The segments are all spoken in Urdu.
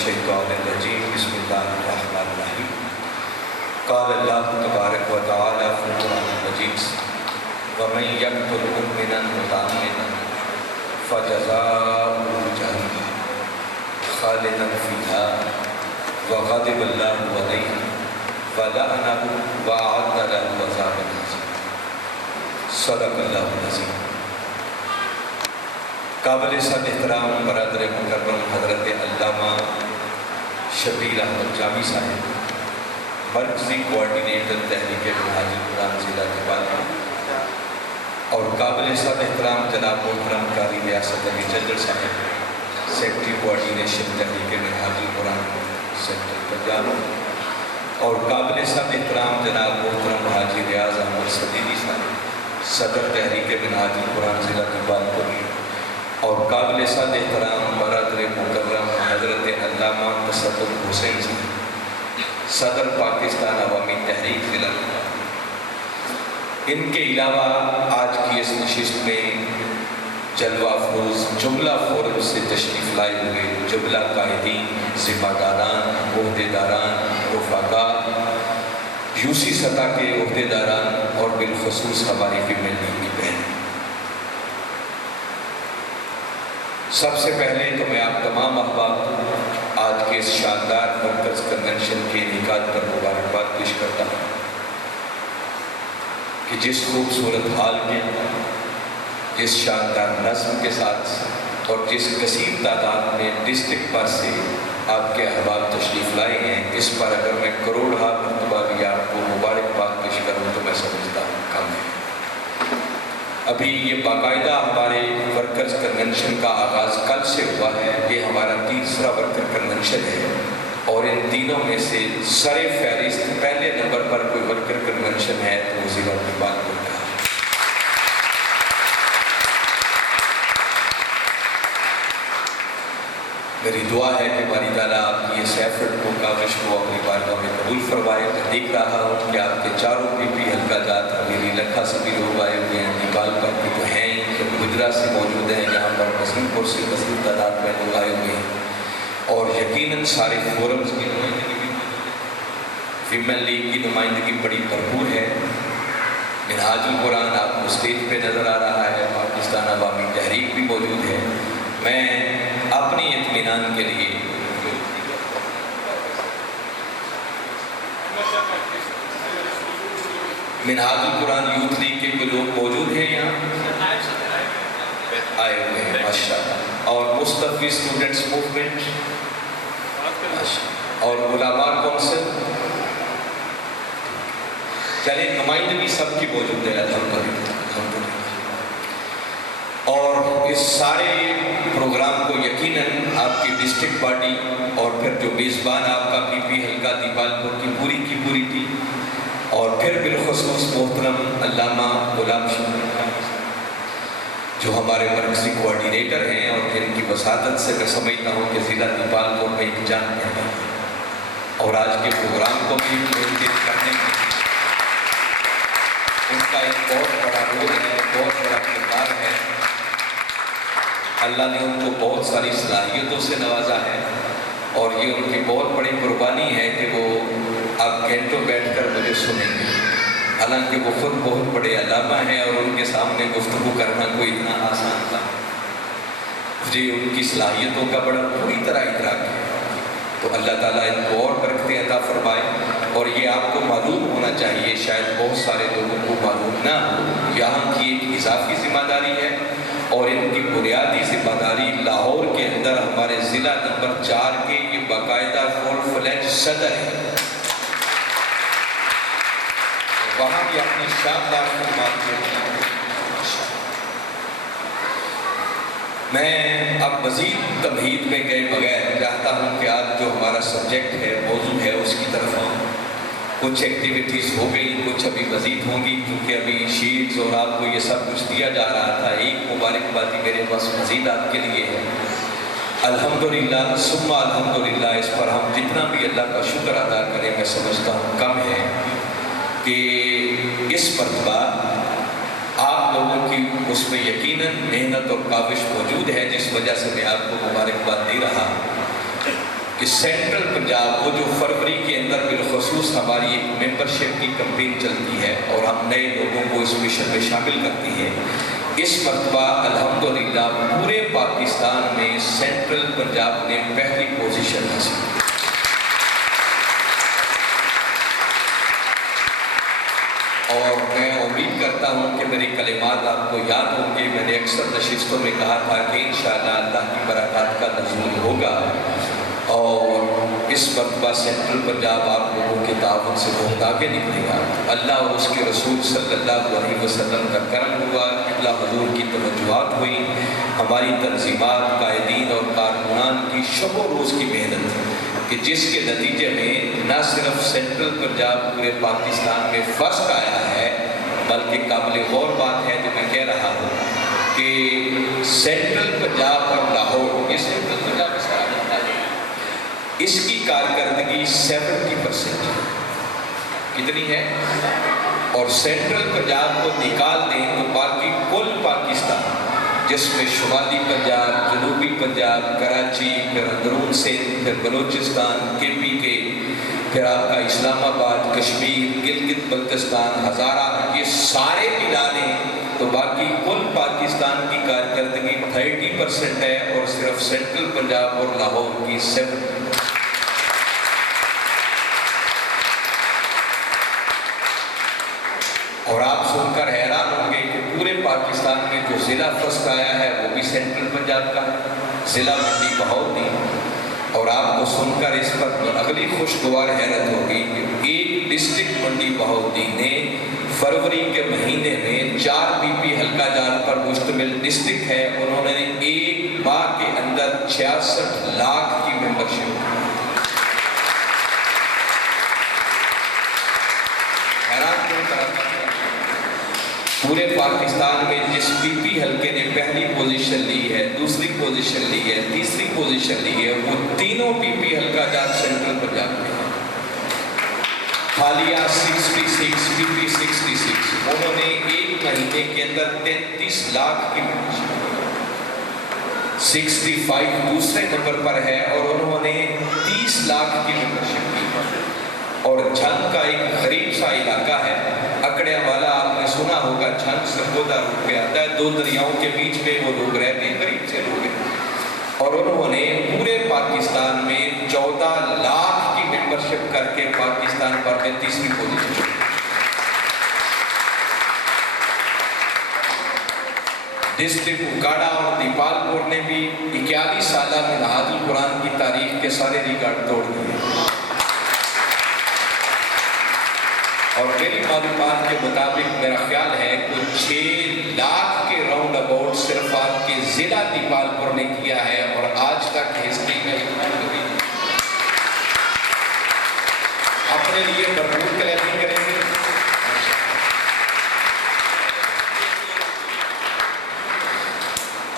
الشیطان الرجیم بسم اللہ الرحمن الرحیم قال اللہ تبارک و تعالی فی القرآن المجید ومن یقتل مؤمنا متعمدا فجزاؤہ جہنم خالدا فیہا وغضب اللہ علیہ ولعنہ وأعد له عذابا عظیما صدق اللہ العظیم۔ قابل صد احترام برادر مکرم حضرت علامہ شبیر احمد جامی صاحب، مرکزی کوارڈینیٹر تحریک منہاج القرآن ضلع دیوبند، اور قابل صد احترام جناب محترم قاری ریاست علی جدر صاحب، سیکٹری کوارڈینیشن تحریک منہاج القرآن سیکٹر پنجاب، اور قابل صد احترام جناب محترم حاجی ریاض احمد صدیقی صاحب، صدر تحریک منہاج القرآن ضلع دیوبند، اور قابل صد احترام برادر مکرم حضرت علامہ تصدق حسین صاحب، صدر پاکستان عوامی تحریک ضلع دیوبند۔ ان کے علاوہ آج کی اس نشست میں جلوہ افروز جملہ فورم سے تشریف لائے ہوئے جملہ قائدین، ذمہ داران، عہدیداران، رفقاء، یوسی سطح کے عہدیداران، اور بالخصوص ہماری ویمن لیگ کی بہنیں، سب سے پہلے تو میں آپ تمام احباب کو آج کے اس شاندار ورکرز کنونشن کے انعقاد پر مبارکباد پیش کرتا ہوں کہ جس خوبصورت حال کے، جس شاندار نظم کے ساتھ اور جس کثیر تعداد میں ڈسٹرکٹ پر سے آپ کے احباب تشریف لائے ہیں، اس پر اگر میں کروڑہا مرتبہ بھی آپ کو مبارکباد پیش کروں تو میں سمجھتا ہوں کم ہے۔ ابھی یہ باقاعدہ ہمارے ورکرز کنونشن کا آغاز کل سے ہوا ہے، یہ ہمارا تیسرا ورکر کنونشن ہے، اور ان تینوں میں سے سر فہرست پہلے نمبر پر کوئی ورکر کنونشن ہے تو وہ ضلع دیوبند کا ہے۔ میری دعا ہے کہ باری تعالیٰ آپ کی اس ایفرٹ کو، کاوش کو اپنی بارگاہ میں قبول فرمائے۔ میں دیکھ رہا ہوں کہ آپ کے چاروں پی پی حلقہ جات حویلی لکھا سے بھی لوگ آئے ہوئے ہیں، نیپال پر بھی تو ہیں ہی، گجرات سے موجود ہیں، یہاں پر وسیم پور سے کثیر تعداد میں لوگ آئے ہوئے ہیں، اور یقیناً سارے فورمز کی نمائندگی بھی ویمن لیگ کی نمائندگی بڑی بھرپور ہے۔ منہاج القرآن آپ کو اسٹیج پہ نظر آ رہا ہے، پاکستان عوامی تحریک بھی موجود ہے۔ میں اپنی اطمینان کے لیے منہاج القرآن یوتھ لیگ کے کوئی لوگ موجود ہیں یہاں آئے ہوئے ہیں ماشاءاللہ، اور مصطفی اسٹوڈنٹس موومنٹ اور علماء کونسل، چلے نمائندگی سب کی موجود ہے الحمدللہ۔ اور اس سارے پروگرام کو یقیناً آپ کی ڈسٹرکٹ پارٹی اور پھر جو میزبان آپ کا پی پی حلقہ دیپال پور کی پوری تھی، اور پھر بالخصوص محترم علامہ غلام شاہ جو ہمارے مرکزی کوارڈینیٹر ہیں اور جن کی وساطت سے میں سمجھتا ہوں کہ ضلع دیپال پور میں ایک جان پڑتا ہے، اور آج کے پروگرام کو بھی مینٹین کرنے میں ان کا ایک بہت بڑا رول ہے، بہت بڑا کردار ہے۔ اللہ نے ان کو بہت ساری صلاحیتوں سے نوازا ہے، اور یہ ان کی بہت بڑی قربانی ہے کہ وہ آپ گھنٹوں بیٹھ کر مجھے سنیں گے، حالانکہ وہ خود بہت بڑے علامہ ہیں اور ان کے سامنے گفتگو کرنا کوئی اتنا آسان تھا۔ مجھے ان کی صلاحیتوں کا بڑا پوری طرح ادراک ہے، تو اللہ تعالیٰ ان کو اور برکتیں عطا فرمائے۔ اور یہ آپ کو معلوم ہونا چاہیے، شاید بہت سارے لوگوں کو معلوم نہ ہو، یہاں کی ایک اضافی ذمہ داری ہے، اور ان کی بنیادی ذمہ داری لاہور کے اندر ہمارے ضلع نمبر 4 کے یہ باقاعدہ فل فلیج صدر ہے، وہاں بھی اپنی شاندار خدمات کے لیے میں اب مزید تمہید میں گئے بغیر چاہتا ہوں کہ آج جو ہمارا سبجیکٹ ہے، موضوع ہے، اس کی طرف آؤں۔ کچھ ایکٹیویٹیز ہو گئی، کچھ ابھی مزید ہوں گی، کیونکہ ابھی شیٹس اور آپ کو یہ سب کچھ دیا جا رہا تھا۔ ایک مبارکبادی میرے پاس مزید آپ کے لیے ہے، الحمدللہ ثم الحمدللہ۔ اس پر ہم جتنا بھی اللہ کا شکر ادا کریں میں سمجھتا ہوں کم ہے، کہ اس مرتبہ آپ لوگوں کی اس میں یقیناً محنت اور کاوش موجود ہے، جس وجہ سے میں آپ کو مبارکباد دے رہا ہوں کہ سینٹرل پنجاب وہ جو فروری کے اندر بالخصوص ہماری ایک ممبرشپ کی کمپین چلتی ہے اور ہم نئے لوگوں کو اس مشن میں شامل کرتے ہیں، اس مرتبہ الحمدللہ پورے پاکستان میں سینٹرل پنجاب نے پہلی پوزیشن حاصل کی۔ اور میں امید کرتا ہوں کہ میرے کلمات آپ کو یاد ہوں گے۔ میں نے اکثر نشستوں میں کہا تھا کہ انشاءاللہ اللہ کی برکات کا نزول ہوگا، اور اس مرتبہ سینٹرل پنجاب آپ لوگوں کے تعاون سے بہت آگے نکلے گا۔ اللہ اور اس کے رسول صلی اللہ علیہ وسلم کا کرم ہوا، قبلہ حضور کی توجہات ہوئی، ہماری تنظیمات، قائدین اور کارکنان کی شب و روز کی محنت، کہ جس کے نتیجے میں نہ صرف سینٹرل پنجاب پورے پاکستان میں فرسٹ آیا ہے، بلکہ قابل غور بات ہے جو میں کہہ رہا ہوں کہ سینٹرل پنجاب اور لاہور، یہ سینٹرل پنجاب اس کی کارکردگی 70% کتنی ہے، اور سینٹرل پنجاب کو نکال دیں تو باقی کل پاکستان، جس میں شمالی پنجاب، جنوبی پنجاب، کراچی، پھر اندرون سندھ، پھر بلوچستان، KPK، پھر آپ کا اسلام آباد، کشمیر، گلگت بلتستان، ہزارہ، یہ سارے ملا لیں تو باقی کل پاکستان کی کارکردگی 30% ہے، اور صرف سینٹرل پنجاب اور لاہور کی 70%۔ اور آپ سن کر حیران ہوں گے کہ پورے پاکستان میں جو ضلع فرسٹ آیا ہے وہ بھی سینٹرل پنجاب کا ضلع منڈی بہاؤدی، اور آپ کو سن کر اس پر اگلی خوشگوار حیرت ہوگی کہ ایک ڈسٹرکٹ منڈی بہاؤدی نے فروری کے مہینے میں 4 BP حلقہ جات پر مشتمل ڈسٹرکٹ ہے، انہوں نے ایک ماہ کے اندر 66 لاکھ کی ممبرشپ۔ حیران کیوں کرتا ہے؟ پورے پاکستان میں جس BP حلقے نے پہلی پوزیشن لی ہے، دوسری پوزیشن لی ہے، تیسری پوزیشن لی ہے، وہ تینوں BP حلقہ جات سینٹرل پنجاب میں ہیں۔ حالیہ 66 BP 66 انہوں نے ایک مہینے کے اندر 33 لاکھ کی ممبرشپ، 65 دوسرے نمبر پر ہے اور انہوں نے 30 لاکھ کی ممبرشپ کی۔ اور جھنگ کا ایک غریب سا علاقہ ہے، اکڑیا والا، آپ نے سنا ہوگا، جھنگ سرگودا روڈ پہ آتا ہے، 2 دریاؤں کے بیچ میں وہ لوگ رہتے ہیں، غریب سے لوگ ہیں، اور انہوں نے پورے پاکستان میں 14 لاکھ کی ممبرشپ کر کے پاکستان پر میں تیسری پوزیشن۔ ڈسٹرکٹ اکاڑا اور دیپال پور نے بھی 41 سالہ منہاج القرآن کی تاریخ کے سارے ریکارڈ توڑ دیے، اور میری معلومات کے مطابق میرا خیال ہے کہ 6 لاکھ کے راؤنڈ اباؤٹ صرف آپ کے ضلع دیپال پور نے کیا ہے، اور آج تک ہسٹری میں اپنے لیے بھرپور کلیپنگ کریں گے۔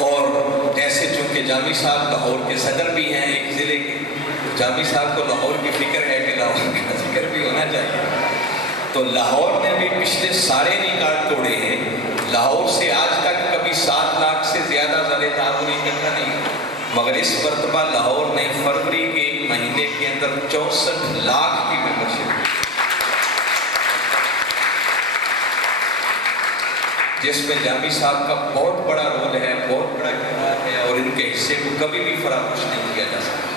اور ایسے چونکہ جامی صاحب لاہور کے صدر بھی ہیں ایک ضلع کے، جامی صاحب کو لاہور کی فکر ہے کہ لاہور کا ذکر بھی ہونا چاہیے، تو لاہور نے بھی پچھلے سارے ریکارڈ توڑے ہیں۔ لاہور سے آج تک کبھی 7 لاکھ سے زیادہ زر تعاون اکٹھا نہیں، مگر اس مرتبہ لاہور نے فروری کے ایک مہینے کے اندر 64 لاکھ کی ممبرشپ کی، جس میں جامی صاحب کا بہت بڑا رول ہے، بہت بڑا کردار ہے، اور ان کے حصے کو کبھی بھی فراموش نہیں کیا جا سکتا۔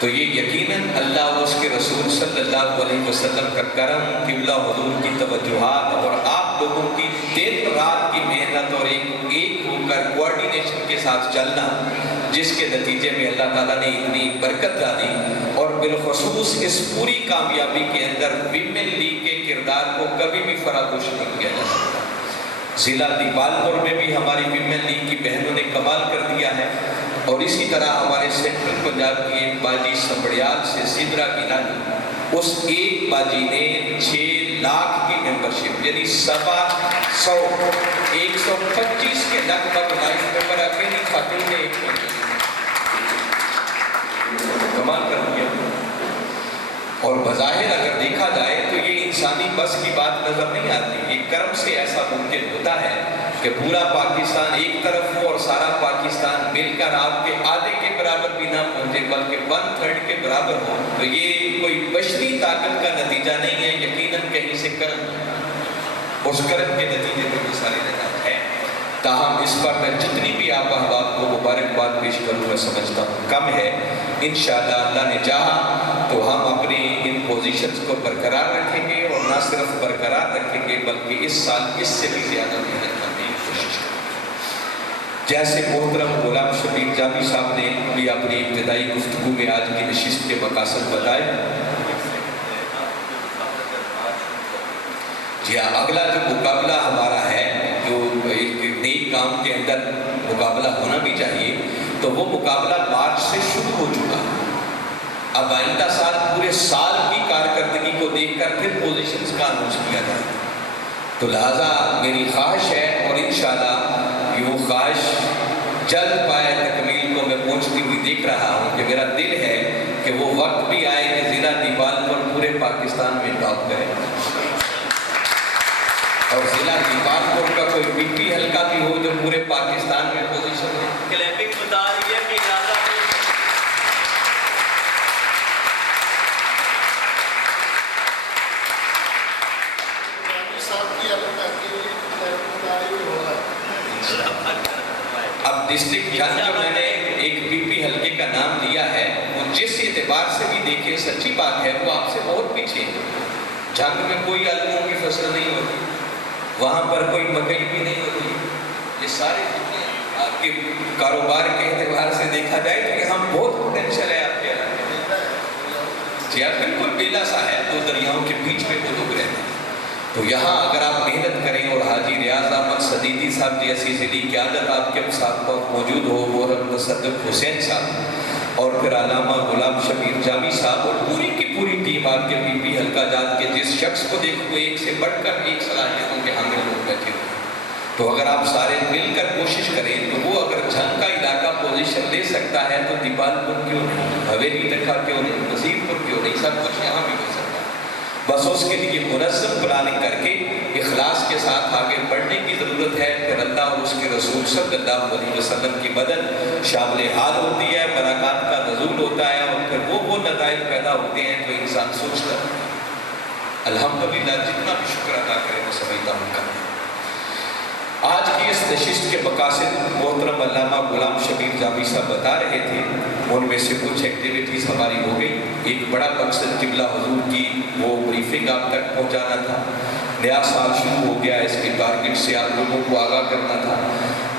تو یہ یقیناً اللہ و اس کے رسول صلی اللہ علیہ وسلم کا کرم، قبلہ حضور کی توجہات، اور آپ لوگوں کی دن رات کی محنت اور ایک ہو کر کوارڈینیشن کے ساتھ چلنا، جس کے نتیجے میں اللہ تعالیٰ نے اتنی برکت ڈالی، اور بالخصوص اس پوری کامیابی کے اندر ویمن لیگ کے کردار کو کبھی بھی فراموش نہیں کیا جا سکتا۔ ضلع دیپال پور میں بھی ہماری ویمن لیگ کی بہنوں نے کمال کر دیا ہے، اور اسی طرح ہمارے سینٹرل پنجاب کی ایک باجی سبڑیال سے سدرا گیلانی، اس ایک باجی نے 6 لاکھ کی ممبرشپ، یعنی 125 کے لگ بھگ لائف ممبر اکیلی خاتون نے ایک کمال کر دیا۔ اور بظاہر اگر دیکھا جائے تو یہ انسانی بس کی بات نظر نہیں آتی، یہ کرم سے ایسا ممکن ہوتا ہے کہ پورا پاکستان ایک طرف ہو اور سارا پاکستان مل کر آپ کے آدھے کے برابر بھی نہ پہنچے بلکہ 1/3 کے برابر ہو تو یہ کوئی بشری طاقت کا نتیجہ نہیں ہے، یقیناً کہیں سے کرم، اس کرم کے نتیجے میں یہ ساری نتائج ہے۔ تاہم اس پر میں جتنی بھی آپ احباب کو مبارکباد پیش کروں میں سمجھتا ہوں کم ہے۔ انشاءاللہ اللہ نے چاہا تو ہم اپنی ان پوزیشنز کو برقرار رکھیں گے، اور نہ صرف برقرار رکھیں گے بلکہ اس سال اس سے بھی زیادہ محنت کرنے کی کوشش کریں گے۔ جیسے محترم غلام شبیر جامی صاحب نے بھی اپنی ابتدائی گفتگو میں آج کی نشست کے مقاصد بتائے، جی ہاں، اگلا جو مقابلہ ہمارا ہے، جو ایک نئی کام کے اندر مقابلہ ہونا بھی چاہیے، تو وہ مقابلہ مارچ سے شروع ہو چکا ہے۔ اب آئندہ سال پورے سال کی کارکردگی کو دیکھ کر پھر پوزیشنز کا اناؤنس کیا جائے، تو لہٰذا میری خواہش ہے، اور انشاءاللہ یہ وہ خواہش جلد پائے تکمیل کو میں پہنچتی ہوئی دیکھ رہا ہوں، کہ میرا دل ہے کہ وہ وقت بھی آئے کہ ضلع دیپال پر پورے پاکستان میں ٹاپ کرے، اور ضلع دیپال پور کا کوئی پی پی حلقہ بھی ہو جو پورے پاکستان میں پوزیشن ہے۔ کلیپنگ بتا رہی ہے کہ ارادہ اب ڈسٹرکٹ جنگ جو میں نے ایک پی پی حلقے کا نام دیا ہے، وہ جس اعتبار سے بھی دیکھے سچی بات ہے وہ آپ سے بہت پیچھے ہے۔ جنگ میں کوئی آلووں کی فصل نہیں ہوتی، وہاں پر کوئی مکئی بھی نہیں ہوتی، یہ سارے آپ کے کاروبار کے اعتبار سے دیکھا جائے تو یہاں بہت پوٹینشیل ہے آپ کے علاقے میں۔ جی آپ بالکل بیلا سا ہے، دو دریاؤں کے بیچ میں وہ لوگ رہتے ہیں، تو یہاں اگر آپ محنت کریں، اور حاجی ریاض احمد صدیقی صاحب جیسی ضلعی قیادت آپ کے ساتھ موجود ہو، وہ مصدق حسین صاحب، اور پھر علامہ غلام شبیر جامی صاحب، اور پوری کی پوری ٹیم آپ کے پی پی حلقہ جات کے جس شخص کو دیکھو ایک سے بڑھ کر ایک صلاحیتوں کے حامل لوگ بیٹھے ہوئے، تو اگر آپ سارے مل کر کوشش کریں تو وہ اگر جنگ کا علاقہ پوزیشن لے سکتا ہے تو دیپال پور کیوں نہیں، حویلی تکا کیوں نہیں، وزیر پور کیوں نہیں، سب کچھ یہاں بھی ہو سکتا ہے۔ بس اس کے لیے منظم پلاننگ کر کے اخلاص کے ساتھ آگے بڑھنے کی ضرورت ہے، پھر اللہ اور اس کے رسول صلی اللہ علیہ وسلم کی مدد شامل حال ہوتی ہے، برکات کا نزول ہوتا ہے، اور پھر وہ نتائج پیدا ہوتے ہیں تو انسان سوچتا ہے۔ الحمدللہ جتنا بھی شکر ادا کرے میں سمجھتا ہوں کریں۔ آج کی اس نشست کے مقاصد محترم علامہ غلام شبیر جامی صاحب بتا رہے تھے، ان میں سے کچھ ایکٹیویٹیز ہماری ہو گئی۔ ایک بڑا مقصد قبلہ حضور کی وہ بریفنگ آپ تک پہنچانا تھا، نیا سال شروع ہو گیا، اس کے ٹارگٹ سے آپ لوگوں کو آگاہ کرنا تھا،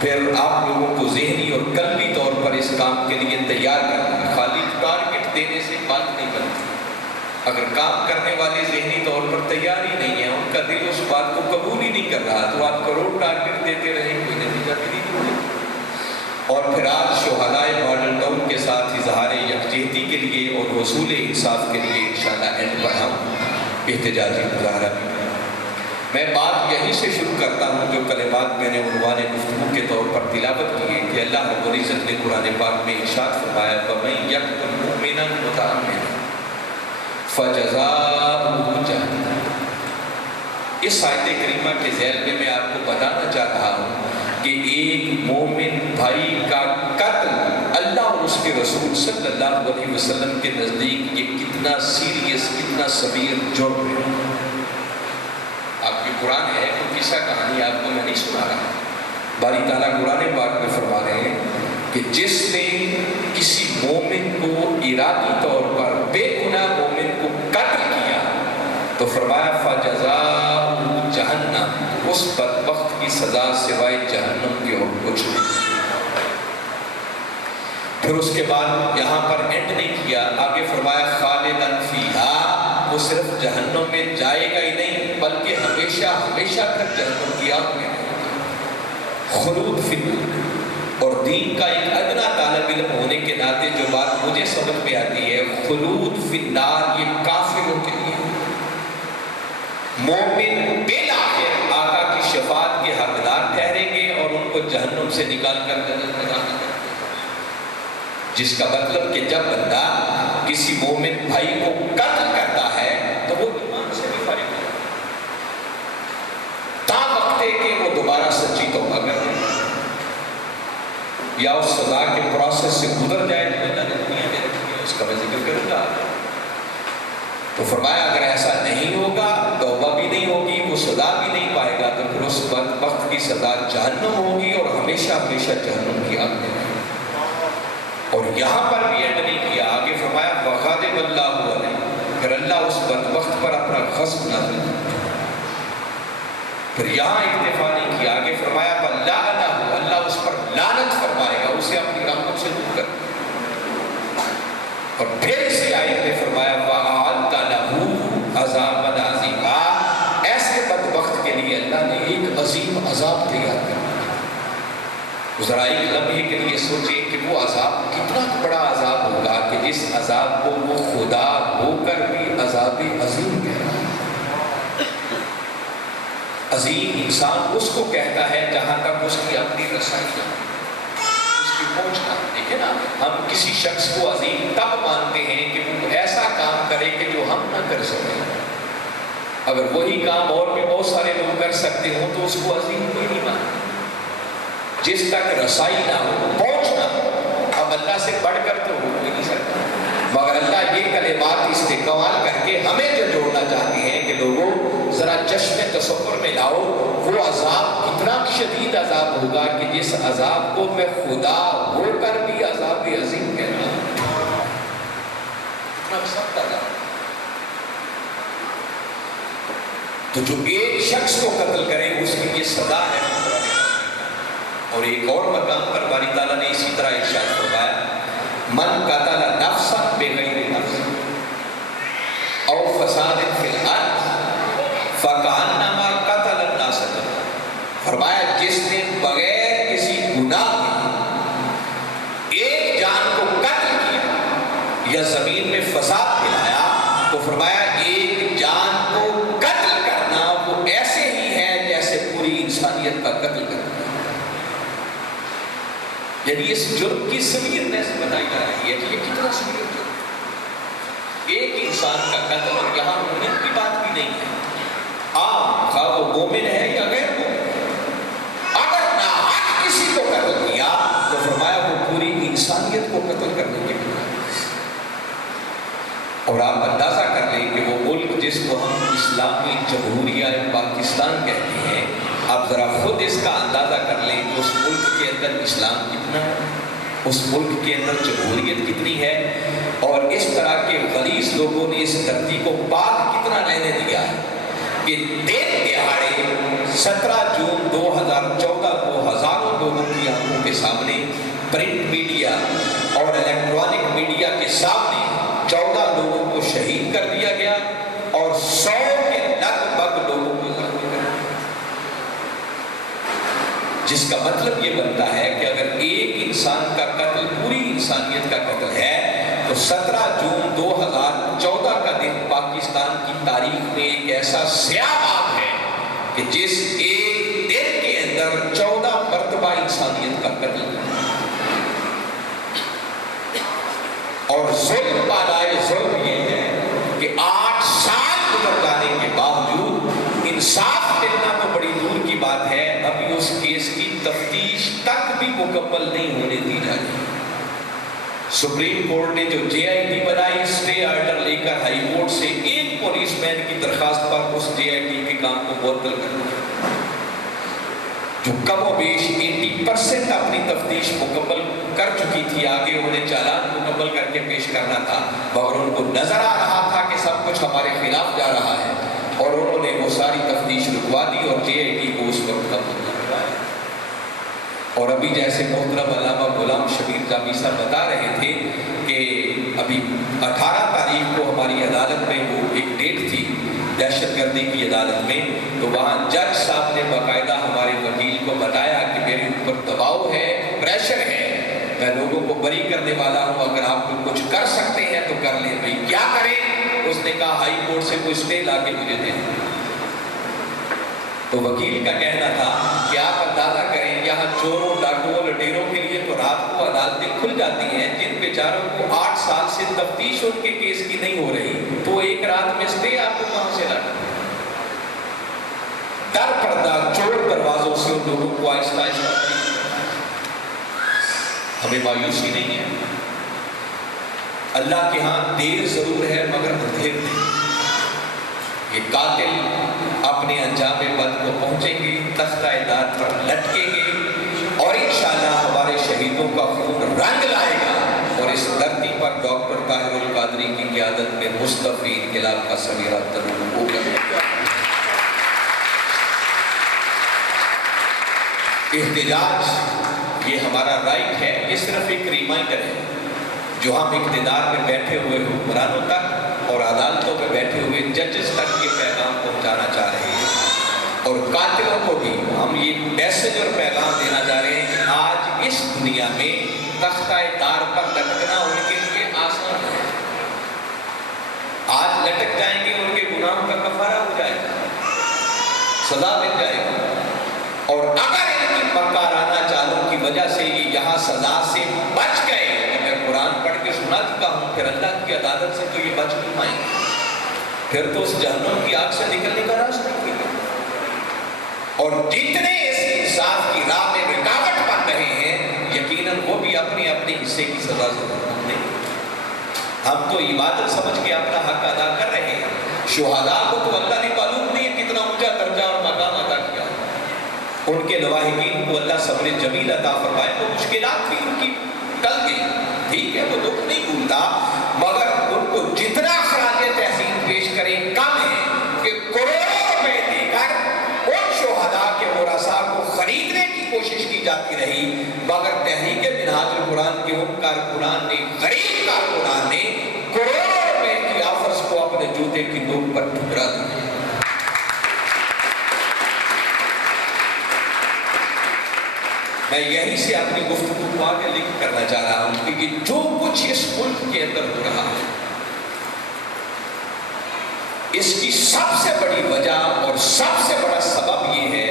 پھر آپ لوگوں کو ذہنی اور قلبی طور پر اس کام کے لیے تیار کرنا۔ خالی ٹارگٹ دینے سے بات نہیں بنتی، اگر کام کرنے والے ذہنی طور پر تیار ہی نہیں ہیں، ان کا دل اس بات کو قبول ہی نہیں کر رہا، تو آپ کروڑ ٹارگٹ دیتے رہیں، کوئی نتیجہ بھی نہیں ہوگا۔ اور پھر آج شہدائے ماڈل ٹاؤن کے ساتھ اظہار یکجہتی کے لیے اور حصول انصاف کے لیے انشاءاللہ اینڈ پر ہم احتجاجی مظاہرہ بھی کریں۔ میں بات یہیں سے شروع کرتا ہوں جو کلمات میں نے عنوان گفتگو کے طور پر تلاوت کیے کہ اللہ رب العزت نے قرآن پاک میں ارشاد فرمایا فَمَن يَقْتُلْ مُؤْمِنًا مُتَعَمِّدًا فَجَزَاؤُهُ جَهَنَّمُ۔ اس آیت کریمہ کے ذیل میں آپ کو بتانا چاہ رہا ہوں کہ ایک مومن بھائی کا قتل اللہ اور اس کے رسول صلی اللہ علیہ وسلم کے نزدیک یہ کتنا سیریس، کتنا سبیر جرم ہے۔ آپ کی قرآن ہے، کوئی قصہ کہانی آپ کو میں نہیں سنا رہا، باری تعالیٰ قرآن پاک میں فرما رہے ہیں کہ جس نے کسی مومن کو ارادی طور پر بے گناہ مومن کو قتل کیا تو فرمایا فَجَزَاؤُهُ جَهَنَّمُ، اس بدبخت کی سزا سوائے جہنم کی اور کچھ نہیں۔ پھر اس کے بعد یہاں پر اینڈ نہیں کیا، آگے فرمایا خالداً فیہا، وہ صرف جہنم میں جائے گا ہی نہیں بلکہ ہمیشہ ہمیشہ تک جہنم کی آگ میں خلود فی النار۔ اور دین کا ایک ادنا طالب علم ہونے کے ناطے جو بات مجھے سمجھ میں آتی ہے، خلود فی النار یہ کافروں کے لیے، مومن بالآخر آقا کی شفاعت کے حقدار ٹھہریں گے اور ان کو جہنم سے نکال کر جنت میں داخل کریں گے۔ جس کا مطلب کہ جب بندہ کسی مومن بھائی کو قتل کرتا ہے تو وہ ایمان سے بھی فارغ ہے، تا وقت کہ وہ دوبارہ سچی توبہ کرے یا اس سزا کے پروسیس سے گزر جائے تو اللہ نے دنیا میں رکھی ہے، اس کا میں ذکر کروں گا۔ تو فرمایا اگر ایسا نہیں ہوگا، توبہ بھی نہیں ہوگی، وہ سزا بھی نہیں پائے گا، تو پھر اس وقت کی سزا جہنم ہوگی اور ہمیشہ ہمیشہ جہنم کی آگ میں رہے گا۔ اور یہاں پر بھی اینڈ نہیں کیا، آگے فرمایا وَغَضِبَ اللَّهُ عَلَيْهِ، پھر اللہ اس بدبخت پر اپنا غضب نازل کرے۔ پھر یہاں اکتفا نہیں کیا، آگے فرمایا وَلَعَنَهُ، اللہ اس پر لعنت فرمائے گا، اسے اپنی رحمت سے دور کر۔ اور پھر اسی آیت میں فرمایا وَأَعَدَّ لَهُ عَذَابًا عَظِیمًا، ایسے بدبخت کے لیے اللہ نے ایک عظیم عذاب تیار کر دیا۔ ذرا ایک لمحے کے لیے سوچیں کہ وہ عذاب کتنا بڑا عذاب ہوگا کہ جس عذاب کو وہ خدا ہو کر بھی عذاب عظیم کہہ رہا ہے۔ عظیم انسان اس کو کہتا ہے جہاں تک اس کی اپنی رسائی نہ ہو، اس کی پہنچ نہ ہو۔ دیکھیں نا، ہم کسی شخص کو عظیم تب مانتے ہیں کہ وہ ایسا کام کرے کہ جو ہم نہ کر سکیں۔ اگر وہی کام اور بھی بہت سارے لوگ کر سکتے ہوں تو اس کو عظیم کوئی نہیں مانتا۔ جس تک رسائی نہ ہو، پہنچ نہ ہو، اب اللہ سے بڑھ کر تو ہو بھی نہیں سکتا۔ مگر اللہ یہ کلمات استعمال کر کے ہمیں جو جوڑنا چاہتے ہیں کہ لوگوں ذرا چشم تصور میں لاؤ، وہ عذاب کتنا شدید عذاب ہوگا کہ جس عذاب کو میں خدا ہو کر بھی عذاب عظیم کہہ رہا ہوں۔ اتنا سخت عذاب۔ تو جو ایک شخص کو قتل کرے اس کی یہ سزا ہے۔ اور ایک اور مقام پر باری تعالیٰ نے اسی طرح ارشاد فرمایا من قتل نفسا بغیر نفس او فساد فی الارض فکأنما قتل الناس جميعا، فرمایا جس نے بغیر کسی گناہ کے ایک جان کو قتل کیا یا زمین میں فساد پھیلایا، تو فرمایا ایک جان کو قتل کرنا وہ ایسے ہی ہے جیسے پوری انسانیت کا قتل کرنا۔ یعنی اس جرم کی سویرنیس بتائی جا رہی ہے کہ یہ کتنا سویر جرم، ایک انسان کا قتل، اور یہاں مومن کی بات بھی نہیں ہے، عام خواہ وہ مومن ہے یا غیر مومن، اگر ناحق کسی کو قتل کیا تو فرمایا وہ پوری انسانیت کو قتل کرنے کے لیے۔ اور آپ اندازہ کر لیں کہ وہ ملک جس کو ہم اسلامی جمہوریہ پاکستان کہتے ہیں، آپ ذرا خود اس کا اندازہ کر لیں کہ اس ملک کے اندر اسلام کتنا ہے، اس ملک کے اندر جمہوریت کتنی ہے، اور اس طرح کے غلیظ لوگوں نے اس دھرتی کو پاک کتنا رہنے دیا ہے کہ دن دہاڑے 17 جون 2014 کو ہزاروں لوگوں کی آنکھوں کے سامنے پرنٹ میڈیا اور الیکٹرانک میڈیا کے سامنے 14 لوگوں کو شہید کر دیا گیا اور 100 کے لگ بھگ لوگوں کو زخمی کر دیا، جس کا مطلب یہ بنتا ہے کہ اگر ایک انسان کا قتل پوری انسانیت کا قتل ہے تو 17 جون 2014 کا دن پاکستان کی تاریخ میں ایک ایسا سیاہ باب ہے کہ جس ایک دن کے اندر 14 مرتبہ انسانیت کا قتل ہے۔ اور ظلم بالائے ظلم یہ ہے کہ 8 سال گزر جانے کے باوجود انصاف ملنا تو بڑی دور کی بات ہے، ابھی اس کیس کی تفتیش تک بھی مکمل نہیں ہونے دی جا رہی۔ سپریم کورٹ نے جو جے آئی ٹی بنائی، اسٹے آرڈر لے کر ہائی کورٹ سے ایک پولیس مین کی درخواست پر اس جے آئی ٹی کے کام کو معطل کر دیا، جو کم و بیش 80% اپنی تفتیش مکمل کر چکی تھی، آگے انہیں چالان مکمل کر کے پیش کرنا تھا، مگر ان کو نظر آ رہا تھا کہ سب کچھ ہمارے خلاف جا رہا ہے، اور انہوں نے وہ ساری تفتیش رکوا دی اور جے آئی ٹی کو اس وقت کا مطلب کروایا۔ اور ابھی جیسے محترم علامہ غلام شبیر جامی صاحب بتا رہے تھے کہ ابھی 18 تاریخ کو ہماری عدالت میں وہ ایک ڈیٹ تھی دہشت گردی کی عدالت میں، تو وہاں جج صاحب نے باقاعدہ ہمارے وکیل کو بتایا کہ میرے اوپر دباؤ ہے، پریشر ہے، میں لوگوں کو بری کرنے والا ہوں، اگر آپ کچھ کر سکتے ہیں تو کر لیں۔ بھائی کیا کریں؟ اس نے کہا ہائی کورٹ سے کوئی اسٹے لا کے مجھے دیں۔ تو وکیل کا کہنا تھا کہ آپ اندازہ کریں یہاں چوروں، ڈاکوؤں، لٹیروں کے لیے تو رات کو عدالتیں کھل جاتی ہیں، جن بیچاروں کو 8 سال سے تفتیش ان کے کیس کی نہیں ہو رہی، تو ایک رات میں اسٹے آپ کو کہاں سے لانا؟ در پردہ چور دروازوں سے ان لوگوں کو آہستہ آہستہ ہمیں مایوسی نہیں ہے. اللہ کے ہاں دیر ضرور ہے مگر اندھیر نہیں. یہ قاتل اپنے انجام بد کو پہنچیں گے، تختہ دار پر لٹکیں گے اور انشاءاللہ ہمارے شہیدوں کا خون رنگ لائے گا اور اس دھرتی پر ڈاکٹر طاہر القادری کی قیادت میں مصطفی انقلاب کا سویرا طلوع ہوگا. احتجاج یہ ہمارا رائٹ ہے. یہ صرف ایک ریمائنڈر ہے جو ہم اقتدار میں بیٹھے ہوئے حکمرانوں تک اور عدالتوں پہ بیٹھے ہوئے ججز تک یہ پیغام پہنچانا چاہ رہے ہیں اور قاتلوں کو بھی ہم یہ میسج اور پیغام دینا چاہ رہے ہیں کہ آج اس دنیا میں تختہ دار پر لٹکنا ان کے لیے آسان ہے. آج لٹک جائیں گے، ان کے گناہوں کا کفارہ ہو جائے گا، سزا مل جائے گا. اور اگر ان کی مکارانہ چالوں کی وجہ سے یہ یہاں سزا سے بچ گئے، میں قرآن پڑھ کے سنا چکا ہوں، پھر اللہ کی عدالت سے تو یہ بچ نہیں پائیں گے. پھر تو اس جہنم کی آگ سے نکلنے کا راستہ نہیں ہے. اور جتنے اس انصاف کی راہ میں رکاوٹ بن رہے ہیں، یقیناً وہ بھی اپنے اپنے حصے کی سزا ضرور دیں. ہم تو عبادت سمجھ کے اپنا حق ادا کر رہے ہیں. شہداء کو تو اللہ نے معلوم نہیں کتنا اونچا درجہ اور مقام ادا کیا. ان کے لواحقین کو اللہ صبر جمیل عطا فرمائے. تو مشکلات بھی ان کی ٹل گئی، ٹھیک ہے، وہ دکھ نہیں بھولتا، مگر ان کو جتنا خراج تحسین پیش کریں کم ہے کہ کروڑوں روپے دے کر ان شہداء کے ورثاء کو خریدنے کی کوشش کی جاتی رہی، مگر تحریک منہاج القرآن کے ان کارکنان نے، غریب کارکنان نے کروڑوں روپے کی آفرز کو اپنے جوتے کی نوک پر ٹھکرا دیا. میں یہیں سے اپنی گفتگو کو آگے لنک کرنا چاہ رہا ہوں کہ یہ جو کچھ اس ملک کے اندر ہو رہا ہے، اس کی سب سے بڑی وجہ اور سب سے بڑا سبب یہ ہے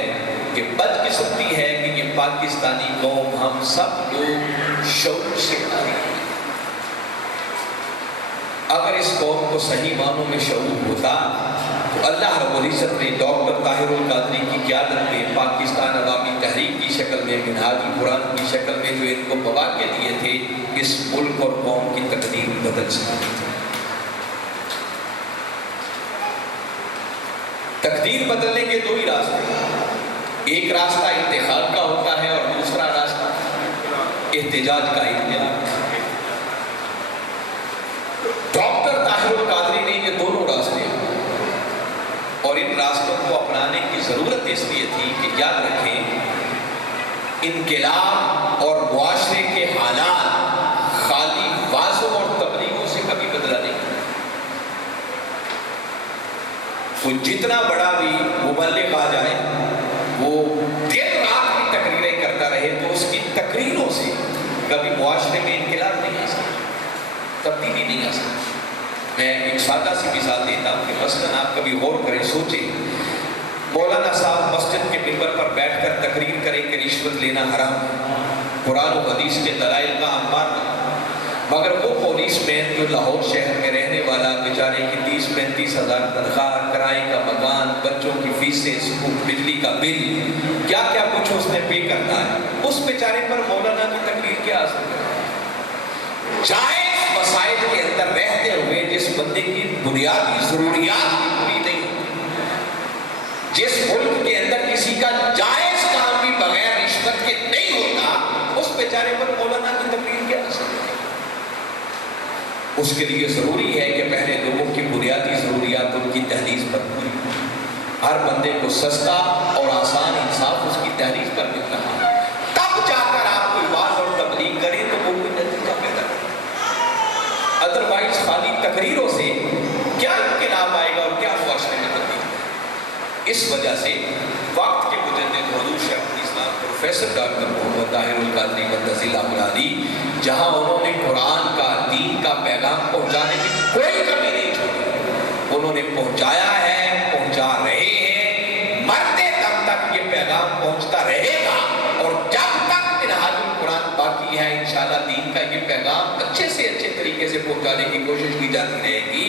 کہ بدقسمتی ہے کہ یہ پاکستانی قوم، ہم سب لوگ شعور سے آئے ہیں. اگر اس قوم کو صحیح معنوں میں شعور ہوتا تو اللہ رب العزت نے ڈاکٹر طاہر القادری کی قیادت میں پاکستان عوامی تحریک کی شکل میں، منہاج القرآن کی شکل میں جو ان کو مواقع دیے تھے، اس ملک اور قوم کی تقدیر بدل سکتی تھی. تقدیر بدلنے کے دو ہی راستے ہیں. ایک راستہ انتخاب کا ہوتا ہے اور دوسرا راستہ احتجاج کا انقلاب. ڈاکٹر طاہر القادری نے یہ دونوں راستے اور ان راستوں کو اپنانے کی ضرورت اس لیے تھی کہ یاد رکھیں، انقلاب اور معاشرے کے حالات خالی وعظوں اور تبلیغوں سے کبھی بدلا نہیں. وہ جتنا بڑا بھی مبلغ آ جائے، وہ دن رات کی تقریریں کرتا رہے، تو اس کی تقریروں سے کبھی معاشرے میں انقلاب نہیں آ سکتا، تبدیلی نہیں آ سکتی. میں ایک سادہ سی مثال دیتا ہوں کہ مثلاً آپ کبھی غور کریں، سوچیں، مولانا صاحب مسجد کے ممبر پر بیٹھ کر تقریر کریں کہ رشوت لینا حرام ہے، قرآن و حدیث کے دلائل کا انبار نہیں، مگر وہ پولیس مین جو لاہور شہر میں رہنے والا بیچارے کی 30-35 ہزار تنخواہ، کرائے کا مکان، بچوں کی فیسیں، اسکول، بجلی کا بل، کیا کیا کچھ اس نے پے کرنا ہے، اس بیچارے پر مولانا کی تقریر کیا اثر ہے؟ جائز مسائل کے اندر رہتے ہوئے جس بندے کی بنیادی ضروریات بھی پوری نہیں ہوتی، جس ملک کے اندر کسی کا جائز کام بھی بغیر رشوت کے نہیں ہوتا، اس بیچارے پر مولانا کی تقریر کیا اثر ہے؟ اس کے لیے ضروری ہے کہ پہلے لوگوں کی بنیادی ضروریات ان کی دہلیز پر پوری ہو. ہر بندے کو سستا اور آسان انصاف اس کی دہلیز پر مل رہا ہے، تب جا کر آپ کوئی بات اور تبلیغ کریں تو وہ کوئی نتیجہ پیدا کرے. ادروائز خالی تقریروں سے کیا انقلاب آئے گا اور کیا معاشرے میں تبدیلی آئے گی؟ اس وجہ سے وقت کے مجدد حضور شیخ الاسلام پروفیسر ڈاکٹر محمد طاہر القادری قدس اللہ علی، جہاں انہوں نے قرآن کا، دین کا پیغام پہنچانے کی کوئی کمی نہیں چھوڑی، انہوں نے پہنچایا ہے، پہنچا رہے ہیں، مرتے دم تک یہ پیغام پہنچتا رہے گا. اور جب تک منہاج القرآن باقی ہے، انشاءاللہ دین کا یہ پیغام اچھے سے اچھے طریقے سے پہنچانے کی کوشش کی جاتی رہے گی.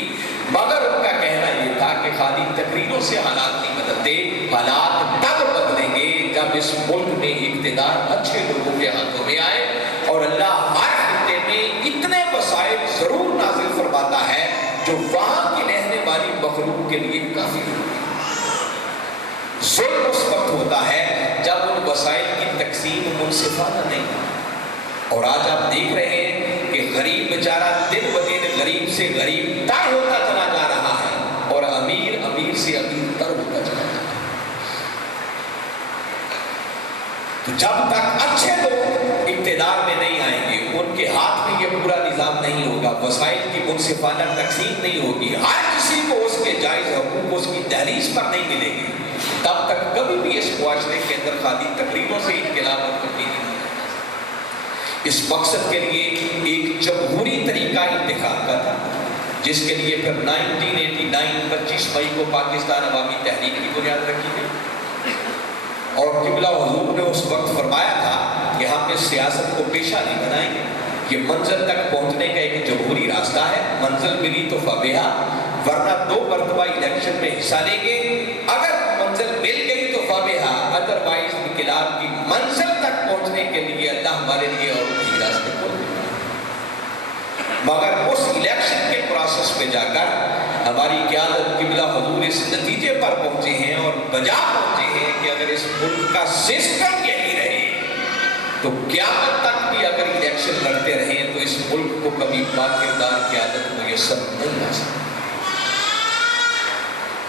مگر ان کا کہنا یہ تھا کہ خالی تقریروں سے حالات نہیں بدلتے، حالات تب بدلیں گے جب اس ملک میں اقتدار اچھے لوگوں کے ہاتھوں میں آئے. اور اور اللہ ہر خطے میں اتنے وسائل ضرور نازل فرماتا ہے جو وہاں کی رہنے والی مخلوق کے لیے کافی ہوتی ہے۔ ظلم اس وقت ہوتا ہے جب ان وسائل کی تقسیم منصفانہ نہیں، اور آج آپ دیکھ رہے ہیں کہ غریب بیچارہ دن بدن غریب سے غریب تر ہوتا چلا جا رہا ہے، اور امیر امیر سے امیر تر ہوتا چلا جا رہا ہے۔ تو جب تک اچھے لوگ اقتدار میں نہیں آئیں گے، ان کے ہاتھ میں یہ پورا نظام نہیں ہوگا، وسائل کی منصفانہ تقسیم نہیں ہوگی، ہر کسی کو اس کے جائز حقوق اس کی دہلیز پر نہیں ملے گی، تب تک کبھی بھی اس معاشرے کے اندر خالی تقریروں سے انقلاب اور تبدیلی نہیں ہوگی۔ اس مقصد کے لیے ایک جمہوری طریقہ انتخاب کا تھا، جس کے لیے پھر 1989 25 مئی کو پاکستان عوامی تحریک کی بنیاد رکھی گئی، اور قبلہ حضور نے اس وقت فرمایا تھا کہ ہم اس سیاست کو پیشہ نہیں بنائیں گے، یہ منزل تک پہنچنے کا ایک جمہوری راستہ ہے، منزل ملی تو فبیہا، ورنہ 2 مرتبہ الیکشن میں حصہ لیں گے، اگر منزل مل گئی تو فبیہا، ادروائز انقلاب کی منزل تک پہنچنے کے لیے اللہ ہمارے لیے اور بھی راستے کھول دیں۔ مگر اس الیکشن کے پروسیس میں جا کر ہماری قیادت قبلہ حضور اس نتیجے پر پہنچے ہیں اور بجا پہنچے ہیں کہ اگر اس ملک کا سسٹم یہی رہے تو قیامت تک بھی اگر الیکشن لڑتے رہیں تو اس ملک کو کبھی باکردار قیادت میسر نہیں آ سکتی۔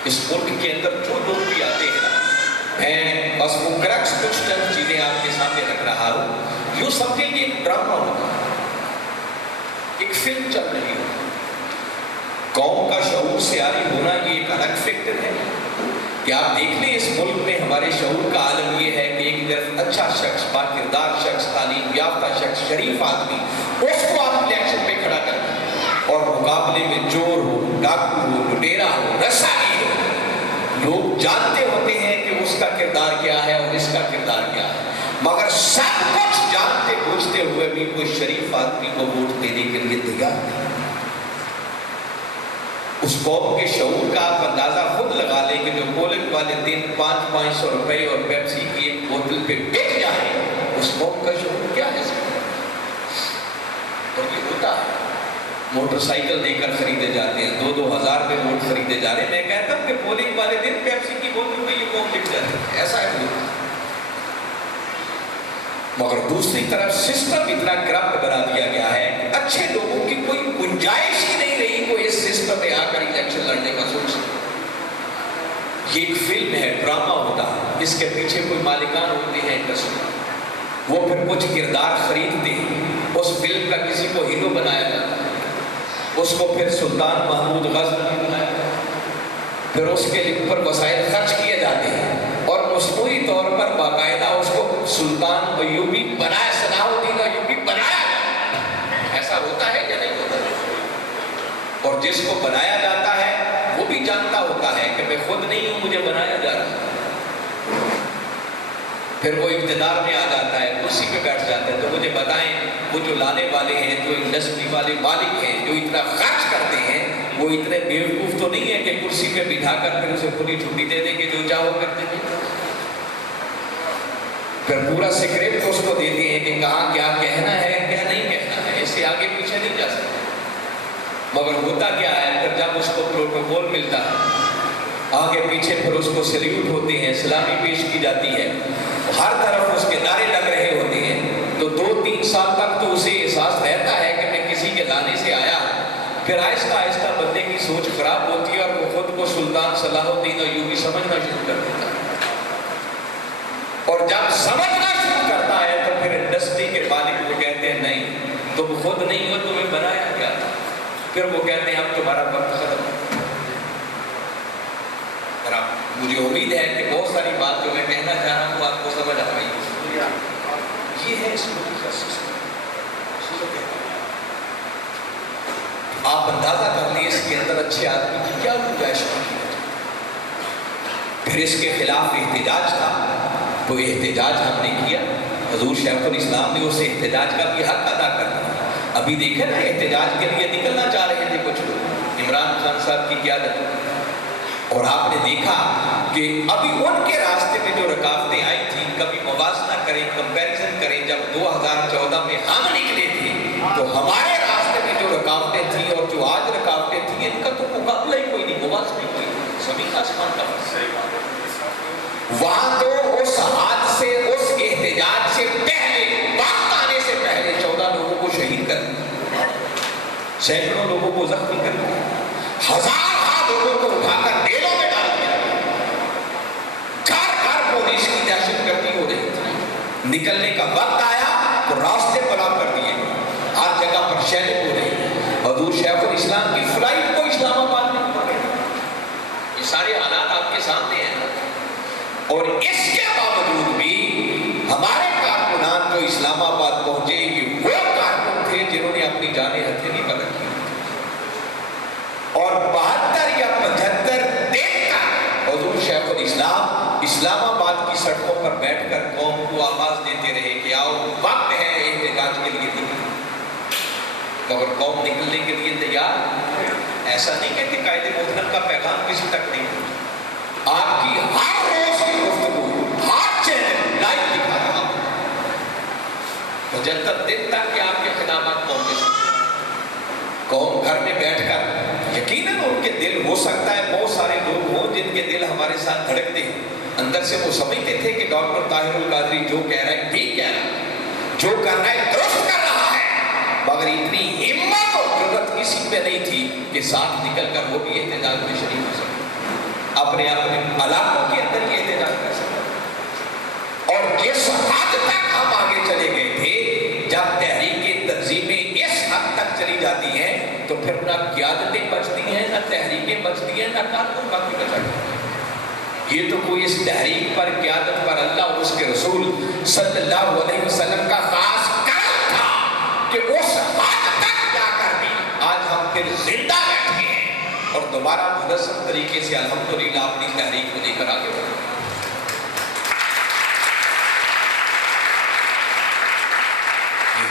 اس ملک کے اندر جو لوگ بھی آتے ہیں، میں بس مکرکس کچھ چند چیزیں آپ کے سامنے رکھ رہا ہوں، یوں سمجھیں کہ ایک ڈرامہ ہوتا ہے، ایک فلم چل رہی ہو، قوم کا شعور سے عاری ہونا یہ ایک الگ فیکٹر ہے کہ آپ دیکھ لیں اس ملک میں ہمارے شعور کا عالم یہ ہے کہ ایک طرف اچھا شخص، باکردار شخص، تعلیم یافتہ شخص، شریف آدمی، اس کو آپ الیکشن پہ کھڑا کرتے ہیں، اور مقابلے میں چور ہو، ڈاکو ہو، لٹیرا ہو، رسائی ہو، لوگ جانتے ہوتے ہیں کہ اس کا کردار کیا ہے اور اس کا کردار کیا ہے، مگر سب کچھ جانتے بوجھتے ہوئے بھی کوئی شریف آدمی کو ووٹ دینے کے لیے تیار نہیں۔ اس قوم کے شعور کا آپ اندازہ خود لگا لیں کہ جو پولنگ والے دن 500 روپے اور پیپسی کی ایک بوتل پہ بک جائے، اس قوم کا شعور کیا ہے؟ اور یہ ہوتا ہے، موٹر سائیکل دے کر خریدے جاتے ہیں، 2-2 ہزار میں ووٹ خریدے جا رہے ہیں۔ میں کہتا ہوں کہ پولنگ والے دن پیپسی کی بوتل پہ یہ قوم لکھ جاتی ہے، ایسا ہے۔ مگر دوسری طرف سسٹم اتنا کرپٹ بنا دیا گیا ہے کہ اچھے لوگوں کی کوئی گنجائش ہی نہیں رہی کوئی اس سسٹم میں آ کر الیکشن لڑنے کا سوچ۔ یہ ایک فلم ہے، ڈرامہ ہوتا ہے، اس کے پیچھے کوئی مالکان ہوتے ہیں انڈسٹری، وہ پھر کچھ کردار خریدتے ہیں، اس فلم کا کسی کو ہیرو بنایا جاتا ہے، اس کو پھر سلطان محمود غزنوی بنایا جاتا ہے، پھر اس کے اوپر وسائل خرچ کیے جاتے ہیں، اور مصنوعی طور پر باقاعدہ اس کو سلطان ایوبی بنایا، صلاح الدین ایوبی بنایا جاتا ہے۔ ایسا ہوتا ہے یا نہیں ہوتا؟ اور جس کو بنایا جاتا ہے وہ بھی جانتا ہوتا ہے کہ میں خود نہیں ہوں، مجھے بنایا جا رہا ہے۔ پھر وہ اقتدار میں آ جاتا ہے، کرسی پہ بیٹھ جاتا ہے۔ تو مجھے بتائیں، وہ جو لانے والے ہیں، جو انڈسٹری والے مالک ہیں، جو اتنا خرچ کرتے ہیں، وہ اتنے بیوقوف تو نہیں ہے کہ کرسی پہ بٹھا کر پھر اسے پوری چھٹی دے دیں گے جو چاہو کر دیں گے؟ پھر پورا سکرپٹ اس کو دیتے ہیں کہ کہاں کیا کہنا ہے، کیا نہیں کہنا ہے، اس سے آگے پیچھے نہیں جا سکتے۔ مگر ہوتا کیا ہے، پھر جب اس کو پروٹوکول ملتا ہے، آگے پیچھے پھر اس کو سلیوٹ ہوتے ہیں، سلامی پیش کی جاتی ہے، ہر طرف اس کے نعرے لگ رہے ہوتے ہیں، تو 2-3 سال تک تو اسے احساس رہتا ہے کہ میں کسی کے لانے سے آیا ہوں۔ پھر آہستہ آہستہ بندے کی سوچ خراب ہوتی ہے اور وہ خود کو سلطان صلاح الدین ایوبی سمجھنا شروع کر دیتا ہے، اور جب سمجھنا شروع کرتا ہے تو پھر انڈسٹری کے مالک کو کہتے ہیں نہیں تم خود نہیں ہو، تمہیں بنایا گیا تھا۔ پھر وہ کہتے ہیں اب تمہارا وقت ختم۔ مجھے امید ہے کہ بہت ساری بات جو میں کہنا چاہ رہا ہوں آپ کو سمجھ آ گئی۔ یہ ہے اس ملک کا سسٹم۔ آپ اندازہ کر لیں اس کے اندر اچھے آدمی کی کیا گنجائش ہوتی ہے۔ پھر اس کے خلاف احتجاج تھا، تو احتجاج ہم نے کیا، حضور شیخ الاسلام نے اس احتجاج کا بھی حق ادا کر دیا۔ ابھی دیکھیں نا، احتجاج کے لیے نکلنا چاہ رہے تھے کچھ لوگ، عمران خان صاحب کی قیادت، اور آپ نے دیکھا کہ ابھی ان کے راستے میں جو رکاوٹیں آئی تھیں، کبھی موازنہ کریں، کمپیریزن کریں، جب 2014 میں ہم نکلے تھے تو ہمارے راستے میں جو رکاوٹیں تھیں اور جو آج رکاوٹیں تھیں، ان کا تو مقابلہ ہی کوئی نہیں، موازنہ ہی کوئی نہیں، زمین آسمان کا فرق ہے۔ وہاں تو اس حادثے، اس احتجاج سے پہلے، وقت آنے سے پہلے 14 لوگوں کو شہید کر دیا، سینکڑوں لوگوں کو زخمی کر دیا، ہزار لوگوں کو اٹھا کر جیلوں میں ڈال دیا، گھر گھر پولیس کی دہشت گردی ہو رہی تھی۔ نکلنے کا وقت آیا تو راستے بلاک کر دیے، ہر جگہ پر شیلنگ ہو رہی ہے۔ حضور شیخ الاسلام کی فلائٹ کو اسلام آباد میں پڑ گئی۔ یہ سارے حالات آپ کے سامنے ہیں، اور اس کے باوجود بھی ہمارے کارکنان جو اسلام آباد پہنچے، یہ وہ کارکن تھے جنہوں نے اپنی جانیں ہتھیلی پر رکھی، اور 72 یا 75 دن تک حضور شیخ الاسلام اسلام آباد کی سڑکوں پر بیٹھ کر قوم کو آواز دیتے رہے کہ آؤ، وقت ہے احتجاج کے لیے نکلیں۔ اور قوم نکلنے کے لیے تیار، ایسا نہیں کہ قائد محترم کا پیغام کسی تک نہیں پہنچا۔ آپ کی ہر روز کی گفتگو، ہر چینل لائیو دکھا رہا ہوں، 75 دن تک کہ آپ کے خدمات پہنچے۔ قوم گھر میں بیٹھ کر، یقیناً ان کے دل، ہو سکتا ہے بہت سارے لوگ ہوں جن کے دل ہمارے ساتھ دھڑکتے ہیں، اندر سے وہ سمجھتے تھے کہ ڈاکٹر طاہر القادری جو کہہ رہا ہے ٹھیک کہہ رہا ہے، جو کر رہا ہے درست کر رہا ہے، مگر اتنی ہمت اور جرأت کسی میں نہیں تھی کہ ساتھ نکل کر وہ بھی احتجاج میں شریک ہو سکے، اپنے علاقوں کے اندر یہ احتجاج کر سکتے۔ اور جس حد تک ہم آگے چلے گئے تھے، جب تحریک تنظیمیں اس حد تک چلی جاتی ہیں تو پھر نہ قیادتیں بچتی ہیں، نہ تحریکیں بچتی ہیں، نہ کارکن باقی بچا ہے۔ یہ تو کوئی اس تحریک پر، قیادت پر اللہ اور اس کے رسول صلی اللہ علیہ وسلم کا خاص کرم تھا کہ اس حد تک جا کر بھی آج ہم پھر زندہ بیٹھے ہیں اور دوبارہ منظم طریقے سے الحمدللہ اپنی تحریک کو لے کر آگے بڑھے۔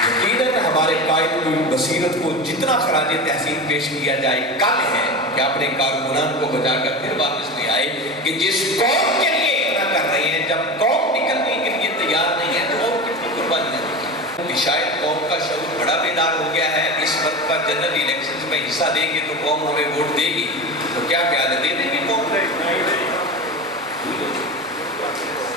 یقیناً ہمارے قائد کی بصیرت کو جتنا خراج تحسین پیش کیا جائے کم ہے کہ اپنے کارکنان کو بجا کر پھر واپس لے آئے کہ جس قوم کے لیے اتنا کر رہے ہیں، جب قوم نکلنے کے لیے تیار نہیں ہے تو اور کتنی قربانیاں دیں گے۔ شاید قوم کا شعور بڑا بیدار ہو گیا ہے، اس وقت پر جنرل الیکشنز میں حصہ دیں گے تو قوم ہمیں ووٹ دے گی، تو کیا خیال ہے دے دیں گے قوم؟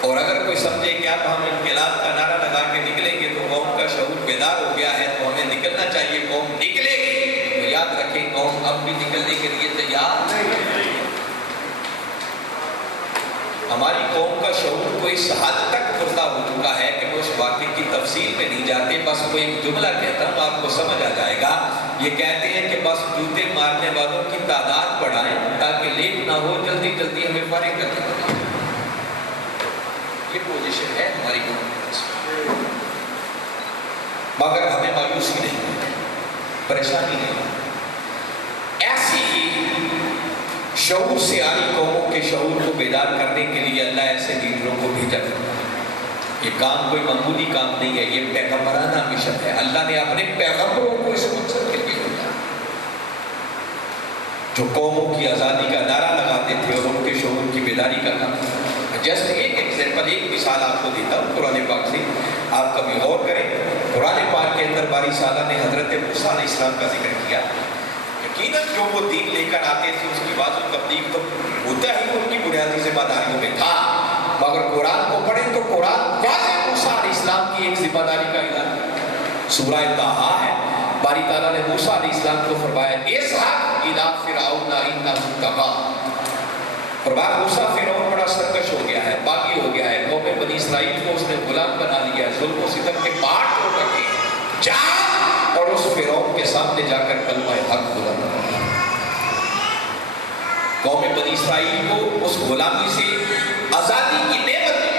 اور اگر کوئی سمجھے کہ اب ہم انقلاب کا نعرہ لگا کے نکلیں گے تو قوم کا شعور بیدار ہو گیا ہے تو ہمیں نکلنا چاہیے، قوم نکلے گی، تو یاد رکھیں قوم اب بھی نکلنے کے لیے تیار نہیں ہے۔ ہماری قوم کا شعور تو اس حد تک مردہ ہو چکا ہے کہ وہ اس واقعے کی تفصیل میں نہیں جاتے، بس وہ ایک جملہ کہتا ہوں آپ کو سمجھ آ جائے گا۔ یہ کہتے ہیں کہ بس جوتے مارنے والوں کی تعداد بڑھائیں تاکہ لیٹ نہ ہو، جلدی جلدی ہمیں فارغ کر دیں۔ یہ پوزیشن ہے ہماری گورنمنٹ، مگر ہمیں مایوسی نہیں، پریشانی نہیں۔ ایسی ہی شعور سے آئی قوموں کے شعور کو بیدار کرنے کے لیے اللہ ایسے لیڈروں کو بھیجا کرتا ہے۔ یہ کام کوئی معمولی کام نہیں ہے، یہ پیغمبرانہ مشن ہے۔ اللہ نے اپنے پیغمبروں کو اس مقصد کے لیے بھیجا، جو قوموں کی آزادی کا نعرہ لگاتے تھے اور ان کے شعور کی بیداری کا کام۔ جسٹ ایک ایگزامپل، ایک مثال آپ کو دیتا ہوں قرآن پاک سے، آپ کبھی غور کریں۔ قرآن پاک کے اندر باری تعالیٰ نے حضرت موسیٰ علیہ السلام کا ذکر کیا۔ یقیناً جو وہ دین لے کر آتے تھے اس کی بات و تبلیغ تو ہوتا ہی ان کی بنیادی ذمہ داریوں میں تھا، مگر قرآن کو پڑھیں تو قرآن واضح موسیٰ علیہ السلام کی ایک ذمہ داری کا اعلان ہے۔ سورہ طٰہٰ ہے، باری تعالیٰ نے موسیٰ علیہ السلام کو فرمایا اذهب إِلَىٰ فِرْعَوْنَ إِنَّهُ طَغَىٰ۔ فرمایا موسیٰ فرعون بڑا سرکش ہو گیا ہے، باغی ہو گیا ہے، قوم بنی اسرائیل کو اس نے غلام بنا لیا ہے، ظلم و ستم کے پہاڑ توڑ رکھے ہیں، جا اور اس فرعون کے سامنے جا کر کلمہ حق بلند کر۔ قوم بنی اسرائیل کو اس غلامی سے آزادی کی نعمت دی،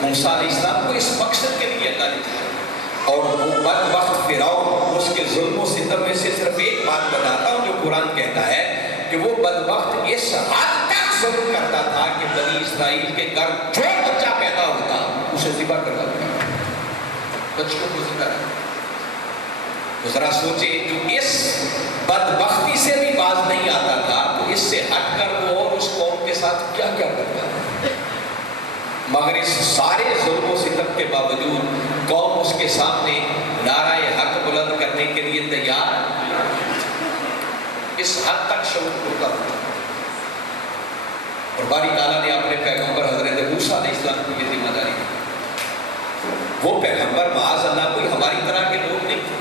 موسیٰ علیہ السلام کو اس مقصد کے لیے اللہ نے دیا، اور وہ بدبخت فرعون اس کے ظلم و ستم میں سے صرف ایک بات بتاتا ہوں جو قرآن کہتا ہے کہ وہ بدبخت اس حد تک ظلم کرتا تھا کہ بنی اسرائیل کے گھر جو بچہ پیدا ہوتا اسے ذبح کروا دیا، بچوں کو ذبح کروا۔ تو ذرا سوچیں، جو اس بدبختی سے بھی باز نہیں آتا تھا تو اس سے ہٹ کر وہ اور اس قوم کے ساتھ کیا کیا کرتا ہے۔ مگر اس سارے ظلم و ستم کے باوجود قوم اس کے سامنے نعرہ حق بلند کرنے کے لیے تیار، اس حد تک شعور ہوتا تھا۔ اور باری تعالیٰ نے اپنے پیغمبر حضرت موسیٰ علیہ السلام کو یہ ذمہ داری دی۔ وہ پیغمبر معاذ اللہ کوئی ہماری طرح کے لوگ نہیں تھے،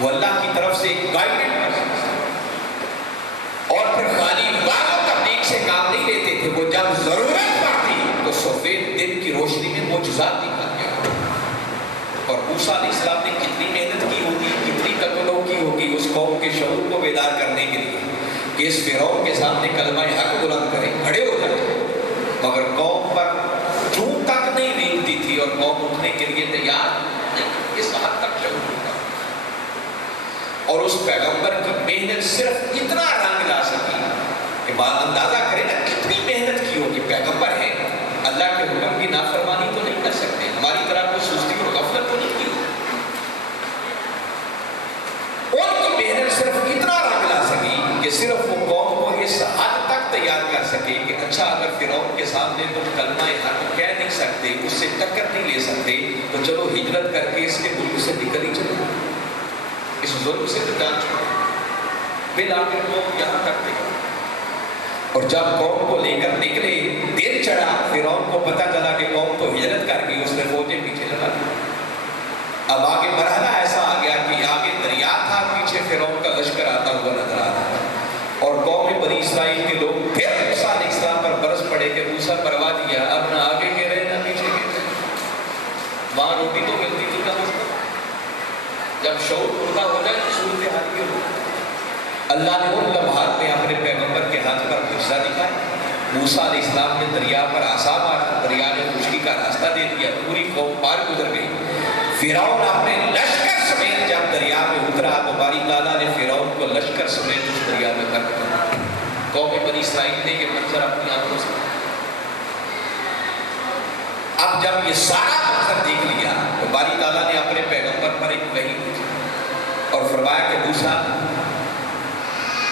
وہ اللہ کی طرف سے ایک گائیڈڈ اور پھر خالی واضح تبلیغ سے کام نہیں لیتے تھے، وہ جب ضرورت پڑتی تو سفید دن کی روشنی میں معجزات دکھاتے ہیں۔ اور موسیٰ علیہ السلام نے کتنی محنت کی ہوگی، کتنی قتلوں کی ہوگی اس قوم کے شعور کو بیدار کرنے کے لیے کہ اس فرعون کے سامنے کلمہ حق بلند کریں، کھڑے ہو جائیں، مگر قوم پر چون تک نہیں ریلتی تھی اور قوم اٹھنے کے لیے تیار نہیں، اس حد تک شعور ہوتا۔ اور اس پیغمبر کی محنت صرف اتنا رنگ لا سکی کہ بات اندازہ کریں نا کتنی محنت کی ہوگی۔ پیغمبر ہے، اللہ کے حکم کی نافرمانی تو نہیں کر سکتے، ہماری طرح کوئی سستی اور غفلت تو نہیں کی ہوگی۔ ان کی محنت صرف اتنا رنگ لا سکی کہ صرف وہ قوم کو اس حد تک تیار کر سکے کہ اچھا اگر فرعون کے سامنے تم کلمہ حق کہہ نہیں سکتے، اس سے ٹکر نہیں لے سکتے، تو چلو ہجرت کر کے اس کے ملک سے نکل ہی چلو، اس ظلم سے تو جان چھوڑو۔ بالآخر قوم یہاں تک نکلی، اور جب قوم کو لے کر نکلے دن چڑھا، فرعون کو پتہ چلا کہ قوم تو ہجرت کر گئی، اس نے فوجیں پیچھے لگا دی۔ اب آگے مرحلہ ایسا آ گیا کہ آگے دریا تھا، پیچھے فرعون کا لشکر آتا ہوا نظر آ رہا تھا، اور قوم بنی اسرائیل کے لوگ پھر موسیٰ علیہ السلام پر برس پڑے کہ موسیٰ پروا دیا، اب نہ آگے گئے رہے نہ پیچھے گئے رہے، وہاں روٹی تو ملتی تھی نہ مسئلہ۔ جب شعور پردہ ہو جائے تو صورتحال یہ ہو۔ اللہ نے ان لمحات میں اپنے پیغمبر کے ہاتھ پر معجزہ دکھایا۔ موسیٰ علیہ السلام نے دریا پر عصا مارا، دریا نے خشکی کا راستہ دے دیا، پوری قوم پار گزر گئی۔ فرعون اپنے لشکر سمیت جب دریا میں اترا تو باری تعالیٰ نے فرعون کو لشکر سمیت اس دریا میں غرق کر دیا۔ قوم بنی اسرائیل نے یہ منظر اپنی آنکھوں سے، اب جب یہ سارا منظر دیکھ لیا تو باری تعالیٰ نے اپنے پیغمبر پر ایک وحی بھیجی اور فرمایا کہ موسیٰ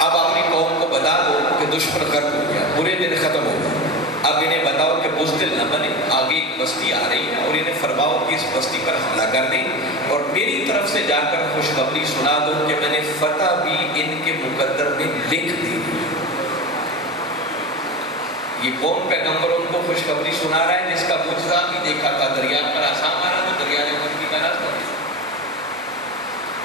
اب اپنی قوم کو بتا دو کہ دشمن غرق ہو گیا، برے دن ختم ہو گئے، اب انہیں بتاؤ کہ بزدل نہ بنے، آگے ایک بستی آ رہی ہے اور انہیں فرماؤ کہ اس بستی پر حملہ کر دیں، اور میری طرف سے جا کر خوشخبری سنا دو کہ میں نے فتح بھی ان کے مقدر میں لکھ دی۔ یہ کون پیغمبر ان کو خوشخبری سنا رہا ہے جس کا معجزہ بھی دیکھا تھا، دریا پر عصا مارا تو دریا نے خشکی کا راستہ دیا۔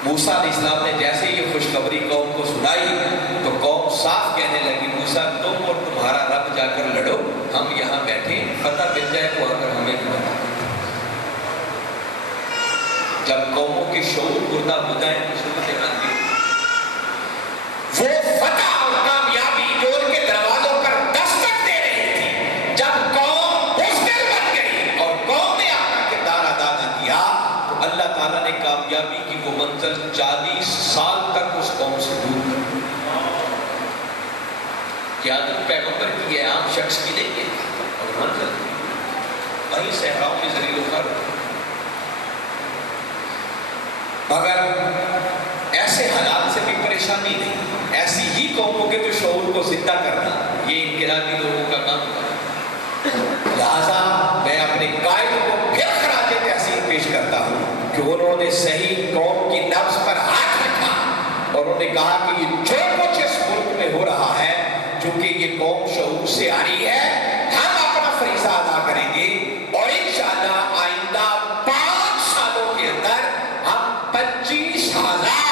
موسیٰ علیہ السلام نے جیسے یہ خوشخبری قوم کو سنائی تو قوم صاف کہنے لگی، موسیٰ تم اور تمہارا رب جا کر لڑو، ہم یہاں بیٹھے، فتح مل جائے تو آ کر ہمیں بھی بتا۔ جب قوموں کے شعور پردہ ہو جائیں تو صورتحال آتی، وہ فتح اور کامیابی جو ان کے دروازوں پر دستک دے رہی تھی، جب قوم بزدل بن گئی اور قوم نے اپنا کردار ادا نہ کیا تو اللہ تعالیٰ نے کامیابی کی وہ منزل 40 سال تک اس قوم سے دور کر دی۔ کیا تم پیغمبر کی ہے، عام شخص کی نہیں ہے، اور منزل وہیں صحراؤں کے ذریعے کر، مگر ایسے حالات سے بھی پریشانی نہیں، ایسی ہی قوموں کے تو شعور کو زندہ کرنا یہ انقلابی لوگوں کا کام ہے۔ لہذا میں اپنے قائد کو پھر خراج تحسین پیش کرتا ہوں کہ انہوں نے صحیح قوم کی نبض پر ہاتھ رکھا اور انہوں نے کہا کہ یہ جو کچھ اس ملک میں ہو رہا ہے، چونکہ یہ قوم شعور سے آ رہی ہے، ہم اپنا فریضہ ادا کریں گے، اور انشاءاللہ آئندہ 5 سالوں کے اندر ہم 25,000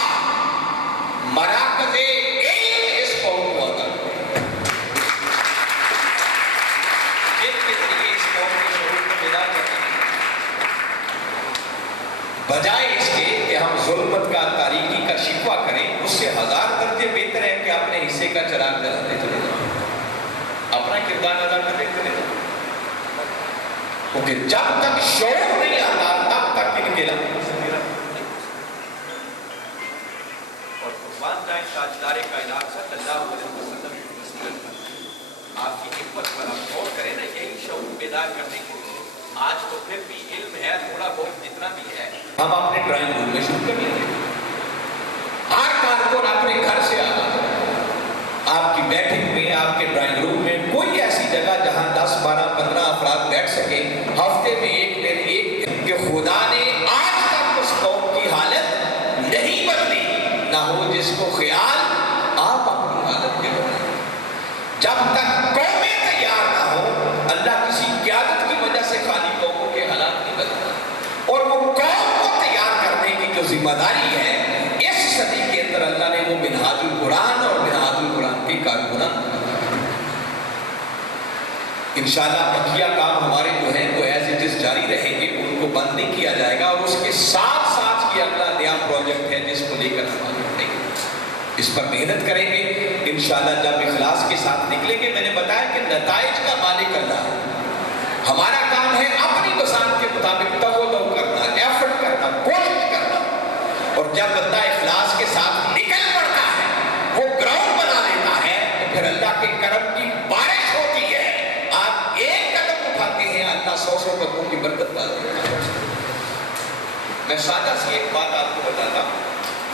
مراکز علم اس قوم کو عطا کریں گے، جن کے ذریعے اس قوم کے شعور کو بیدار کریں گے، بجائے اس کے کہ ہم ظلمت کا، تاریکی کا شکوہ کریں۔ اس سے 1000 درجے بہتر ہے کہ اپنے حصے کا چراغ جلاتے چلے جائیں، اپنا کردار ادا کرتے چلے جائیں، کیونکہ جب تک شعور نہیں آتا تب تک انقلاب نہیں۔ اور قربان جائیں تاجدار کائنات صلی اللہ علیہ وسلم کی نصیحت، آپ کی حکمت پر ہم غور کریں نا، یہی شعور بیدار کرنے کے لیے آج تو پھر بھی علم ہے تھوڑا بہت جتنا بھی ہے، ہم اپنے ڈرائنگ روم میں شروع کر لیں گے۔ ہر کارکن اپنے گھر سے آگا، آپ کی بیٹھک میں، آپ کے ڈرائنگ روم میں کوئی ایسی جگہ جہاں 10 12 15 افراد بیٹھ سکے، جب تک قومیں تیار نہ ہو اللہ کسی قیادت کی وجہ سے خالی قوموں کے حالات نہیں بدلتا، اور وہ قوم کو تیار کرنے کی جو ذمہ داری ہے اس صدی کے اندر اللہ نے وہ منہاج القرآن اور منہاج القرآن کے کارکنان انشاءاللہ بقیہ کام ہمارے جو ہیں وہ ایز اٹ از جاری رہیں گے، ان کو بند نہیں کیا جائے گا، اور اس کے ساتھ ساتھ یہ اگلا نیا پروجیکٹ ہے جس کو لے کر ہم آگے بڑھیں گے، اس پر محنت کریں گے انشاءاللہ جب اخلاص کے ساتھ نکلیں گے۔ میں نے بتایا کہ نتائج کا مالک اللہ ہے، ہمارا کام ہے اپنی بساط کے مطابق تغو کرنا، ایفرٹ کرنا، کوشش کرنا، اور جب بندہ اخلاص کے ساتھ نکل پڑتا ہے، وہ گراؤنڈ بنا لیتا ہے، تو پھر اللہ کے کرم کی بارش ہوتی ہے۔ آپ ایک قدم اٹھاتے ہیں، اللہ 100 قدموں کی برکت ڈال دیتا ہے۔ میں سادہ سی ایک بات آپ کو بتاتا ہوں،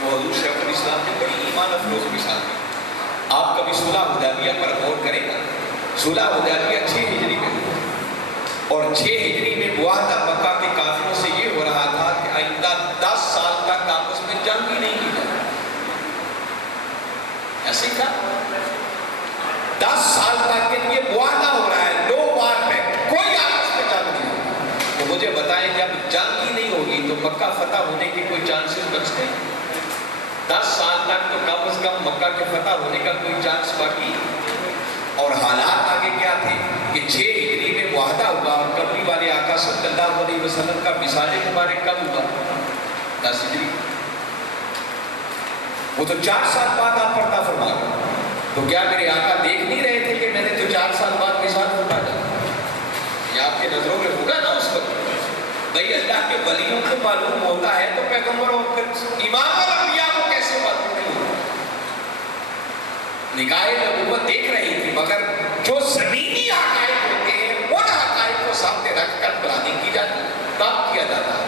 وہ حضور شیخ الاسلام نے بڑی ایمان افروز مثال دی۔ آپ کبھی صلح حدیبیہ پر غور کریں گا، صلح حدیبیہ 6 ہجری میں ہوئی، اور 6 ہجری میں معاہدہ مکہ کے کافروں سے یہ ہو رہا تھا کہ آئندہ 10 سال تک آپس میں جنگ ہی نہیں کی جائے، ایسے ہی تھا، 10 سال تک کے لیے معاہدہ ہو رہا ہے، نو وار پیکٹ، کوئی آپس میں جنگ نہیں ہوگی۔ تو مجھے بتائیں جب جنگ ہی نہیں ہوگی تو مکہ فتح ہونے کی کوئی چانسز بچتے ہیں؟ 10 سال تک تو کم از کم مکہ کے فتح ہونے کا کوئی چانس باقی، اور حالات آگے کیا تھے کہ 6 ہجری میں معاہدہ ہوا، اور کمری والے آقا صلی اللہ علیہ وسلم کا مثال مبارک کب ہوا؟ 10 ہجری، وہ تو 4 سال بعد آپ پردہ فرما گئے، تو کیا میرے آقا دیکھ نہیں رہے تھے کہ میں نے تو 4 سال بعد مثال فرما ڈالا؟ یہ آپ کے نظروں میں ہوگا نا اس وقت؟ بھئی اللہ کے ولیوں کو معلوم ہوتا ہے تو پیغمبر اور پھر امام الانبیاء کو کیسے معلوم نہیں ہوتا؟ نگاہ نبوت دیکھ رہی تھی، مگر جو زمینی حقائق ہوتے ہیں ان حقائق کو سامنے رکھ کر پلاننگ کی جاتی ہے، کام کیا جاتا ہے۔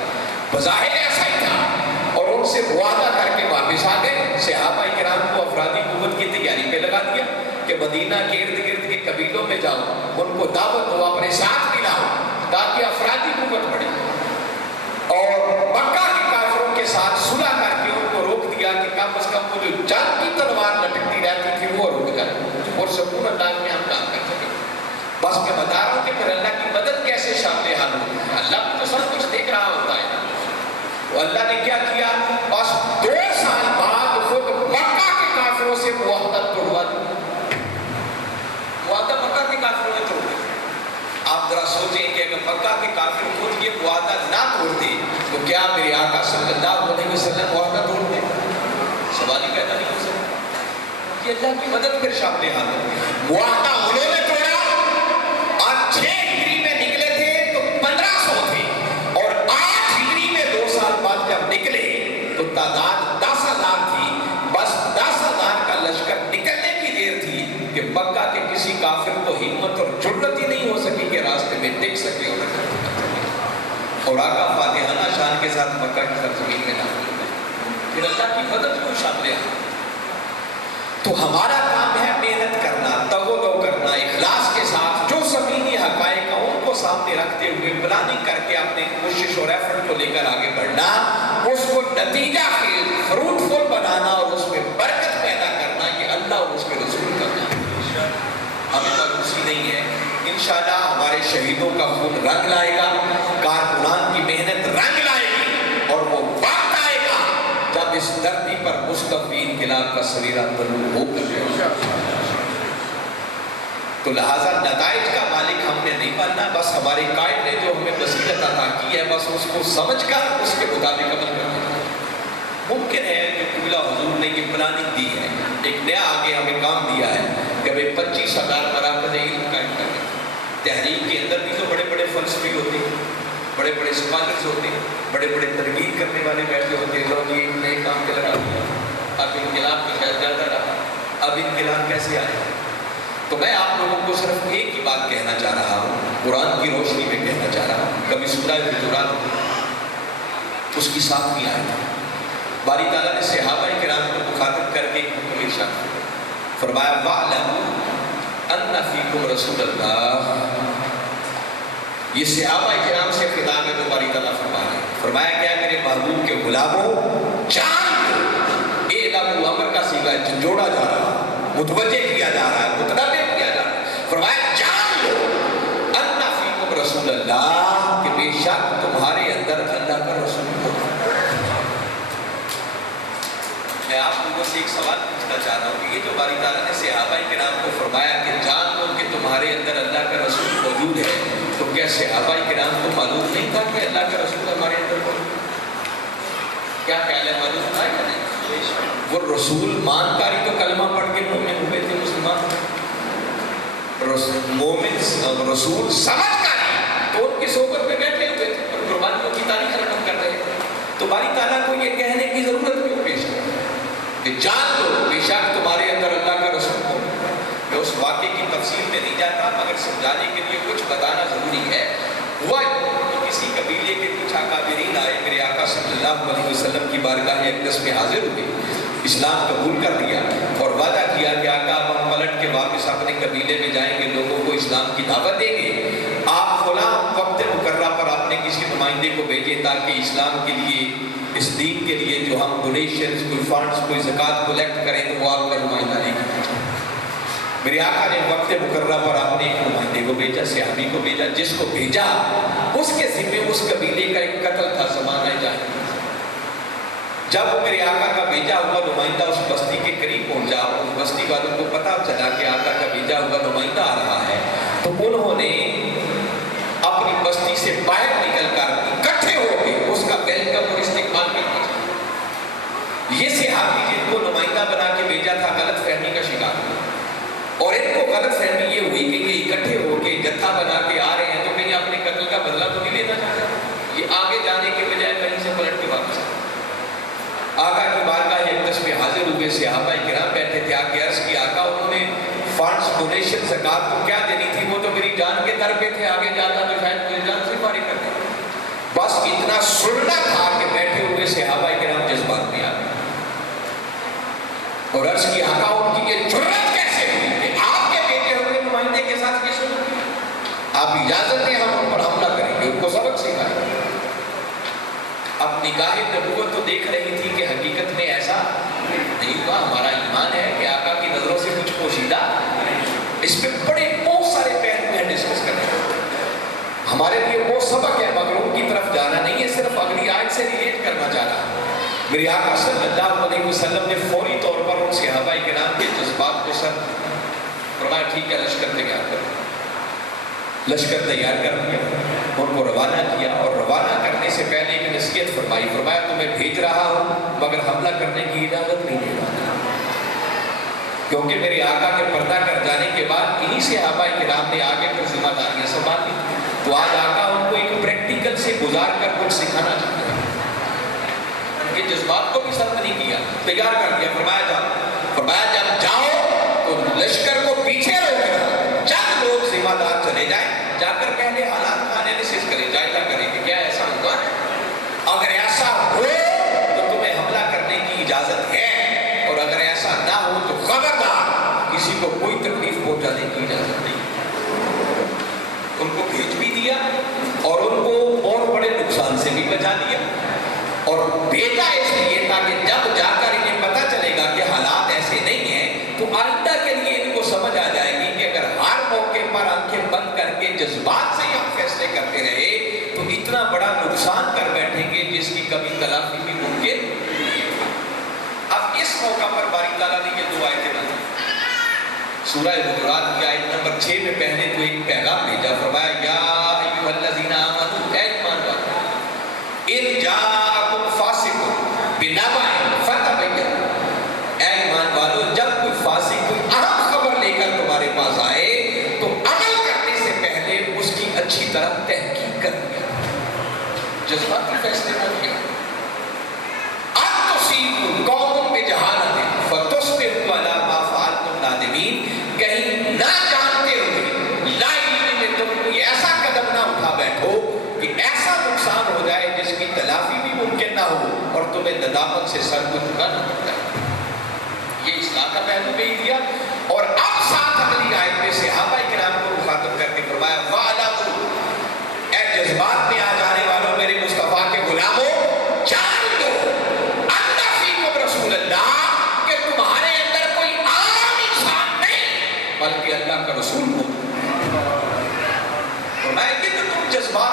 بظاہر ایسا ہی تھا، اور ان سے معاہدہ کر کے واپس آ گئے، صحابہ کرام کو افرادی قوت کی تیاری پہ لگا دیا کہ مدینہ کے ارد گرد کے قبیلوں میں جاؤ، ان کو دعوت دو، اپنے ساتھ ملاؤ تاکہ افرادی قوت بڑھے، اور مکہ کے کافروں کے ساتھ صلح کر کے ان کو روک دیا کہ کم از کم وہ جو جنگ کی تلوار لٹکتی رہتی تھی وہ رک جائے، اور سکون انداز میں ہم کام کر سکیں۔ بس میں بتا رہا ہوں کہ پھر اللہ کی مدد کیسے شامل حال ہوتی ہے، اللہ تو سب کچھ دیکھ رہا ہوتا ہے۔ تو اللہ نے کیا کیا، بس 2 سال بعد خود مکہ کے کافروں سے معاہدہ توڑوا دیا، معاہدہ مکہ کے کافروں نے توڑ دیا۔ آپ ذرا سوچیں کہ اگر مکہ کے کافر خود یہ معاہدہ نہ توڑتے تو کیا میرے آقا صلی اللہ علیہ وسلم معاہدہ توڑ دے؟ سوال ہی پیدا نہیں ہو سکتا۔ یہ اللہ کی مدد پھر شامل حال ہے۔ معاہدہ انہوں نے توڑا، اور 6 ہجری میں نکلے تھے تو 1500 تھے، اور 8 ہجری میں 2 سال بعد جب نکلے تو تعداد 10,000 تھی۔ بس 10,000 کا لشکر نکلنے کی دیر تھی کہ مکہ کے کسی کافر کو ہمت اور جرت ہی نہیں ہو سکی کہ راستے میں ٹک سکے، اور آقا فاتحانہ شان کے ساتھ مکہ کی سرزمین میں داخل ہوئے۔ پھر اللہ کی مدد کو شامل ہے۔ تو ہمارا کام ہے محنت کرنا، تغو کرنا، اخلاص کے ساتھ جو زمینی حقائق ہیں ان کو سامنے رکھتے ہوئے پلاننگ کر کے اپنے کوشش اور ایفرٹ کو لے کر آگے بڑھنا، اس کو نتیجہ کے فروٹفل بنانا اور اس میں برکت پیدا کرنا، یہ اللہ اور اس کے رسول کا کام ہے۔ ہمیں مایوسی نہیں ہے، انشاءاللہ ہمارے شہیدوں کا خون رنگ لائے گا، کارکنان کی محنت رنگ لائے گی، اور وہ وقت آئے گا جب اس دھرتی پر مصطفی انقلاب کا سویرا طلوع ہو کر جائے گا۔ تو لہٰذا نتائج کا مالک ہم نے نہیں بننا، بس ہمارے قائد نے جو ہمیں بصیرت عطا کی ہے بس اس کو سمجھ کر اس کے مطابق عمل کرنا۔ ممکن ہے کہ قبلہ حضور نے یہ پلاننگ دی ہے، ایک نیا آگے ہمیں کام دیا ہے کہ بھئی 25,000 مراکز علم قائم کریں۔ تحریک کے اندر بھی تو بڑے بڑے فلسفی ہوتے ہیں، بڑے بڑے اسکالرز ہوتے ہیں، بڑے بڑے ترغیب کرنے والے بیٹھے ہوتے ہیں، لوگ یہ نئے کام کے لگا دیا، اب انقلاب کا خیال زیادہ رہا، اب انقلاب کیسے آئے؟ تو میں آپ لوگوں کو صرف ایک ہی بات کہنا چاہ رہا ہوں، قرآن کی روشنی میں کہنا چاہ رہا ہوں۔ کبھی سورہ حجرات اس کی 7ویں آیت، باری تعالیٰ نے صحابہ کرام کو مخاطب کر کے حکم ارشاد فرمایا وَاعْلَمُوا أَنَّ فِيكُمْ رَسُولَ اللَّهِ۔ یہ صحابہ کرام سے خطاب ہے جو باری تعالیٰ فرمایا کیا میرے محبوب کے غلاموں جان لو، اعلموا امر کا صیغہ جوڑا جا رہا ہے، متوجہ کیا جا رہا ہے، متنبہ کیا جا رہا ہے، اللہ کہ بے شک تمہارے اندر اللہ کا رسول ہوگا۔ میں آپ لوگوں سے ایک سوال پوچھنا چاہ رہا ہوں کہ یہ جو باری تعالیٰ نے صحابہ کرام کو فرمایا کہ جان لو کہ تمہارے اندر اللہ کا رسول موجود ہے، تو کیا صحابہ کرام کو معلوم نہیں تھا کہ اللہ کا رسول ہمارے اندر موجود ہے؟ کیا خیال ہے، معلوم تھا یا نہیں؟ وہ رسول مانکاری تو کلمہ پڑھ کے مومن ہوئے تھے، مسلمان مومن رسول سمجھ کر تو ان کی صحبت میں بیٹھے ہوئے تھے اور قربانیوں کی تاریخ رقم کر رہے تھے۔ تو باری تعالیٰ کو یہ کہنے کی ضرورت کیوں پیش ہے کہ جان لو بے شک تمہارے اندر اللہ کا رسول ہو؟ میں اس واقعے کی تفصیل میں نہیں جاتا، مگر سمجھانے کے لیے کچھ بتانا ضروری ہے۔ ہوا تو کسی قبیلے کے کچھ اکابرین آئے، میرے آقا صلی اللہ علیہ وسلم کی بارگاہ اقدس میں حاضر ہوئے، اسلام قبول کر لیا اور وعدہ کیا کہ آقا ہم پلٹ کے واپس اپنے قبیلے میں جائیں گے، لوگوں کو اسلام کی دعوت دیں گے، آپ فلاں وقت مقررہ پر اپنے کسی نمائندے کو بھیجیں تاکہ اسلام کے لیے، اس دین کے لیے جو ہم ڈونیشنز، کوئی فنڈز، کوئی زکوٰۃ کلیکٹ کریں تو وہ آپ کا نمائندہ لے کے بھیجیں۔ میرے آقا نے وقت مقررہ پر اپنے ایک نمائندے کو بھیجا، صحابی کو بھیجا، جس کو بھیجا اس کے ذمے اس قبیلے کا ایک قتل تھا زمانہ جاہلیت۔ جب وہ میرے آقا کا بھیجا ہوا نمائندہ اس بستی کے قریب پہنچا، اس بستی والوں کو پتا چلا کہ آقا کا بھیجا ہوا نمائندہ آ رہا ہے، تو انہوں نے اپنی بستی سے باہر نکل کر اکٹھے ہو کے اس کا ویلکم اور استقبال کرنا چاہا۔ یہ صحابی جن کو نمائندہ بنا کے بھیجا تھا غلط فہمی کا شکار ہوا، اور ان کو غلط فہمی یہ ہوئی کہ یہ اکٹھے ہو کے جتھا بنا کے آ رہے ہیں تو کہیں اپنے قتل کا بدلہ تو نہیں لینا چاہتے، یہ آگے جانے کے بجائے کہیں سے پلٹ کے واپس آقا کی بارگاہ اقدس میں حاضر ہوئے۔ صحابہ کرام بیٹھے تھے، آگے عرض کی آقا انہوں نے فنڈز، ڈونیشن، زکوٰۃ کو کیا دینی تھی، وہ تو میری جان کے در پہ تھے، آگے جاتا تو شاید مجھے جان سے فارغ کر دیں۔ بس اتنا سننا تھا کہ بیٹھے ہوئے صحابہ کرام جذبات میں آ گئے اور عرض کی آقا ان کی یہ جرات کیسے ہوئی کہ آپ کے بیٹے ہوئے نمائندے کے ساتھ یہ سلوک کیا؟ آپ اجازت دیں ہم ان پر حملہ کریں گے، ان کو سبق سکھائیں گے۔ اب نگاہ نبوت تو دیکھ رہی تھی کہ حقیقت میں ایسا نہیں ہوا، ہمارا ایمان ہے کہ آقا کی نظروں سے کچھ پوشیدہ، اس پہ بڑے بہت سارے پہلو ہیں ڈسکس کرنے کو، ہمارے لیے وہ سبق ہے، مگر ان کی طرف جانا نہیں ہے، صرف اگلی آیت سے ریلیٹ کرنا چاہ رہا ہوں۔ میرے آقا صلی اللہ علیہ وسلم نے فوری طور پر ان صحابہ کرام کے جذبات کو سر فرمایا ٹھیک ہے لشکر تیار کرو۔ لشکر تیار کر دیا، ان کو روانہ کیا، اور روانہ کرنے سے پہلے ایک نصیحت فرمائی، فرمایا تمہیں بھیج رہا ہوں مگر حملہ کرنے کی اجازت نہیں دے رہا، کیونکہ میرے آقا کے پردہ کر جانے کے بعد انہی صحابہ کرام نے آگے پر ذمہ داریاں سنبھال لی، تو آج آقا ان کو ایک پریکٹیکل سے گزار کر کچھ سکھانا چاہتے ہیں۔ ان کے جذبات کو بھی سخت نہیں کیا، تیار کر دیا، فرمایا جاؤ، فرمایا جب جاؤ تو لشکر کو پیچھے روکنا، چند لوگ ذمہ دار چلے جائیں، جا کر پہلے حالات کا انالیسس کریں، جائزہ کریں کہ کیا ایسا ہوگا، اگر ایسا ہو تو تمہیں حملہ کرنے کی اجازت ہے، اور اگر ایسا نہ ہو تو خبردار کسی کو کوئی تکلیف پہنچانے کی اجازت نہیں۔ ان کو بھیج بھی دیا اور ان کو اور بڑے نقصان سے بھی بچا دیا، اور بھیجا اس لیے تاکہ جب جا کر انہیں پتہ چلے گا کہ حالات ایسے نہیں ہیں تو آئندہ کے لیے ان کو سمجھ آ جائے گی کہ اگر ہر موقع پر آنکھیں بند کر کے جذبات سے ہم فیصلے کرتے رہے تو اتنا بڑا نقصان کر بیٹھیں گے جس کی کبھی تلافی بھی ممکن نہیں۔ اب اس موقع پر باری تعالیٰ نے یہ دو آیتیں نازل کی۔ سورہ حجرات کی آیت نمبر 6 میں پہلے تو ایک پیغام بھیجا، فرمایا یا ایھا الذین آمنوا، اے ایمان والو، ان جاءکم فاسق بنبأ فتبینوا، اے ایمان والو جب کوئی فاسق کوئی اہم خبر لے کر تمہارے پاس آئے تو عمل کرنے سے پہلے اس کی اچھی طرح تحقیق کر لیا، جذباتی فیصلے نہ کیا۔ ان تصیبوا قوما بجہالۃ فتصبحوا علی ما فعلتم نادمین، کہیں نہ جانتے ہوئے لا علم میں تم کوئی ایسا قدم نہ اٹھا بیٹھو کہ ایسا نقصان ہو جائے جس کی تلافی بھی ممکن نہ ہو اور تمہیں ندامت سے سر کو جھکانا پڑتا ہے۔ یہ اصلاح کا پہلو بھی دیا، اور اب ساتھ اگلی آیت میں صحابہ کرام کو مخاطب کر کے فرمایا وَعْلَمُوا، اے جذبات میں آ جانے والوں میرے مصطفیٰ کے غلاموں، جان دو اَنَّ فِیکُم رسول اللہ، کہ تمہارے اندر کوئی عام انسان نہیں بلکہ اللہ کا رسول ہو۔ فرمایا کہ تم جذبات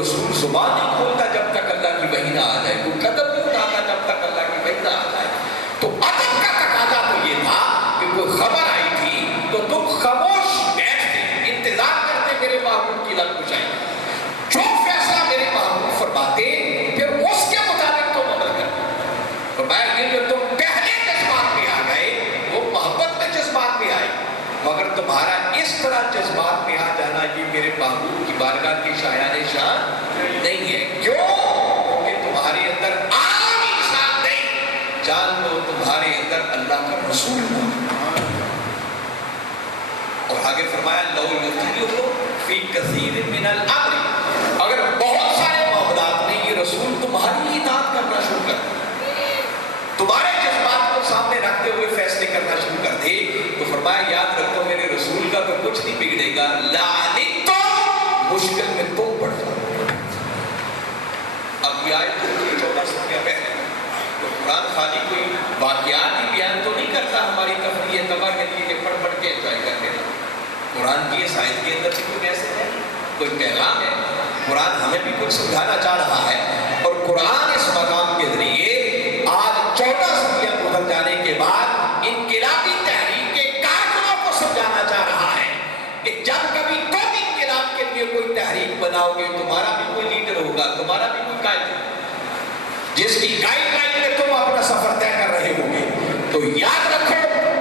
رسول زبان نہیں کھولتا جب تک اللہ کی وحی نہ آ جائے، وہ قدم نہیں اٹھاتا جب تک اللہ کی وحی نہ آ جائے۔ تو ادب کا تقاضا تو یہ تھا کہ کوئی خبر آئی تھی تو تم خاموش بیٹھتے انتظار کرتے میرے محبوب کی لگوشائی، جو فیصلہ میرے محبوب فرماتے پھر اس کے مطابق تم عمل کرتے۔ فرمایا یہ جو تم پہلے جذبات میں آ گئے وہ محبت میں جذبات میں آئے، مگر تمہارا اس طرح جذبات میں آ جانا یہ میرے محبوب کی بارگاہ کی شایان شان نہیں ہے۔ کیوں؟ کیونکہ تمہارے اندر عام انسان نہیں، جان لو تمہارے اندر اللہ کا رسول ہو۔ اور آگے فرمایا لو یطیعہ فی کثیر من الامر، اگر بہت سارے معاملات میں یہ رسول تمہاری اطاعت کرنا شروع کر دے، تمہارے جذبات کو سامنے رکھتے ہوئے فیصلے کرنا شروع کر دے، تو فرمایا یاد رکھو میرے رسول کا تو کچھ نہیں بگڑے گا، لعنتم، مشکل میں تم پڑ جاؤ۔ اب یہ آیت 14 صدیاں پہلے تو قرآن خالی کوئی واقعات ہی بیان تو نہیں کرتا ہماری تفریح تباہ کے لیے کہ پڑھ پڑھ کے انجوائے کرتے ہیں۔ قرآن کی اس آیت کے اندر بھی کوئی میسج ہے، کوئی پیغام ہے، قرآن ہمیں بھی کچھ سمجھانا چاہ رہا ہے۔ اور قرآن اس مقام کے ذریعے آج 14 صدیاں گزر جانے کے بعد انقلابی تحریک کے کارکنوں کو سمجھانا چاہ رہا ہے کہ جب کبھی تم انقلاب کے لیے کوئی تحریک بناؤ گے، تمہارا بھی کوئی لیڈر ہوگا، تمہارا بھی کوئی قائد ہوگا، جس کی گائیڈ لائن میں تم اپنا سفر طے کر رہے ہوگے۔ تو یاد رکھو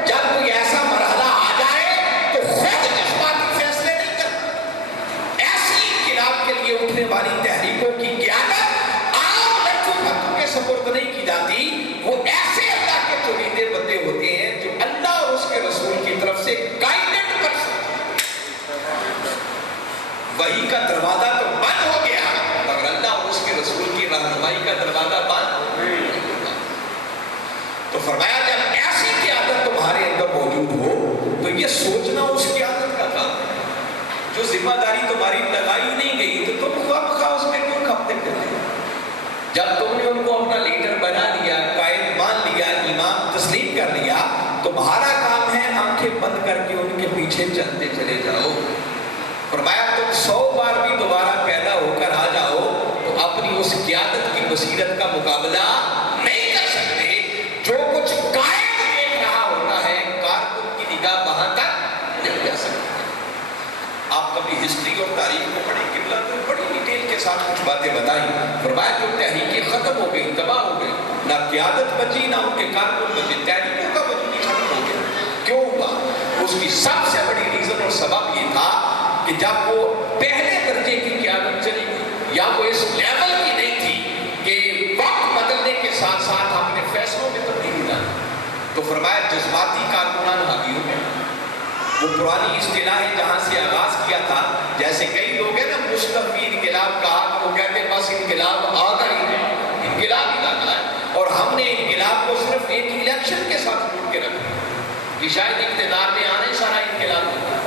جب کوئی ایسا مرحلہ آ جائے تو خود جذباتی فیصلے نہیں کرنا، ایسی انقلاب کے لیے اٹھنے والی تحریکوں کی قیادت عام لٹو پٹو کے سپرد نہیں کی جاتی، وہ ایسے اللہ کے چنیندے بندے ہوتے ہیں جو اللہ اور اس کے رسول کی طرف سے گائیڈڈ کر سکتے۔ وحی کا دروازہ تو بند ہو گیا مگر اللہ اور اس کے رسول کی رہنمائی کا دروازہ بند نہیں ہوگا۔ تو فرمایا جب ایسی قیادت تمہارے اندر موجود ہو تو یہ سوچنا اس قیادت کا کام ہے، جو ذمہ داری تمہاری لگائی نہیں گئی تو تم خواہ مخواہ اس میں کیوں کھپتے پھرتے ہو؟ جب تم نے ان کو اپنا لیڈر بنا لیا، قائد مان لیا، امام تسلیم کر لیا، تمہارا کام ہے آنکھیں بند کر کے ان کے پیچھے چلتے چلے جاؤ۔ فرمایا تم 100 بار بھی دوبارہ پیدا ہو کر آ جاؤ تو اپنی اس قیادت کی بصیرت کا مقابلہ نہیں کر سکتے۔ جو کچھ قائد دیکھ رہا ہوتا ہے کارکن کی نگاہ وہاں تک نہیں جا سکتی۔ آپ کبھی ہسٹری اور تاریخ کو پڑھیں، قبلہ تو بڑی ڈیٹیل کے ساتھ کچھ باتیں بتائیں۔ فرمایا جو تحریکیں ختم ہو گئی، تباہ ہو گئی، نہ قیادت بچی نہ ان کے کارکن بچے، تحریکوں کا وجود ہی ختم ہو گیا۔ کیوں ہوا؟ اس کی سب سے بڑی ریزن اور سبب یہ تھا کہ جب وہ پہلے درجے کی قیادت چلی گئی یا وہ اس لیول کی نہیں تھی کہ وقت بدلنے کے ساتھ ساتھ اپنے فیصلوں میں تبدیلی لائی، تو فرمایا جذباتی کارکنان حاوی ہو گئے۔ وہ پرانی اصطلاح ہے جہاں سے آغاز کیا تھا، جیسے کئی لوگ ہیں نا مستقبی انقلاب کہا تو وہ کہتے ہیں بس انقلاب آتا ہی ہے، انقلاب ہی لانا ہے، اور ہم نے انقلاب کو صرف ایک الیکشن کے ساتھ جوڑ کے رکھا کہ شاید اقتدار میں آنے سارا انقلاب ہوتا ہے۔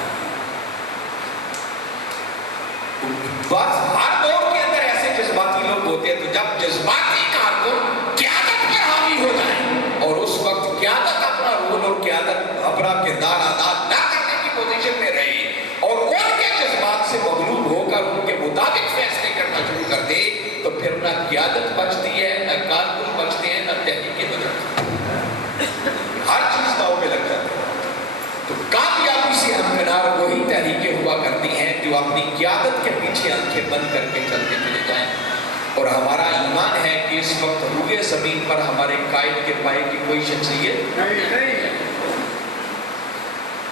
بس ہر دور کے اندر ایسے جذباتی لوگ ہوتے ہیں، تو جب جذباتی کارکن قیادت پر حاوی ہو جائیں اور اس وقت قیادت اپنا رول اور قیادت اپنا کردار ادا نہ کرنے کی پوزیشن میں رہے اور ان کے جذبات سے مغلوب ہو کر ان کے مطابق فیصلے کرنا شروع کر دے تو پھر نہ قیادت بچتی ہے، نہ کارکن بچتے ہیں، نہ تحریکیں بچتی ہیں، ہر چیز داؤ پہ لگ جاتی ہے۔ تو کامیابی سے ہمکنار وہی تحریکیں ہوا کرتی ہیں جو اپنی قیادت کے پیچھے آنکھیں بند کر کے چلتے چلے جائیں۔ اور ہمارا ایمان ہے کہ اس وقت روئے زمین پر ہمارے قائد کے پائے کی کوئی شخصیت نہیں ہے۔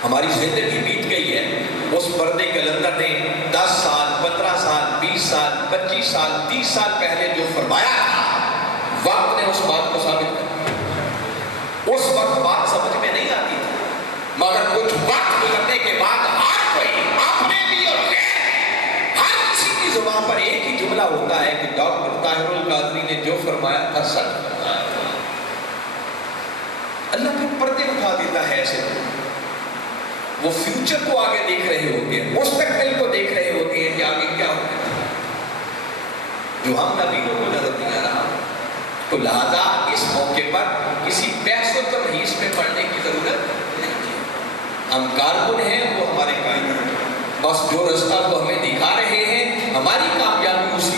ہماری زندگی بیت گئی ہے، اس پردے کلندر نے 10 سال 15 سال 20 سال 25 سال 30 سال پہلے جو فرمایا تھا، وقت نے اس بات کو ثابت کر دیا۔ اس وقت بات سمجھ میں نہیں آتی تھی، مگر کچھ وقت گزرنے کے بعد ہر کوئی اپنے بھی اور غیر ہر کسی کی زبان پر ایک ہی جملہ ہوتا ہے کہ ڈاکٹر طاہر القادری نے جو فرمایا تھا سچ فرمایا تھا۔ اللہ پھر پردے اٹھا دیتا ہے ایسے وہ فیوچر کو آگے دیکھ رہے ہوتے ہیں، مستقبل کو دیکھ رہے ہوتے ہیں کہ آگے کیا ہوگا، جو ہم نبیوں کو نظر نہیں آ رہا۔ تو لہذا اس موقع پر کسی بحث و تمہیز میں پڑھنے کی ضرورت نہیں ہے۔ ہم کارکن ہیں، وہ ہمارے قائد ہیں، بس جو رستہ وہ ہمیں دکھا رہے ہیں ہماری کامیابی اسی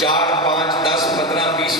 4, 5, 10, 15, 20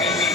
PP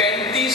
35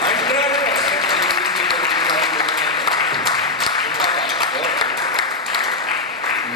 100%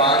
5,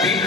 PP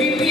PP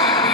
PP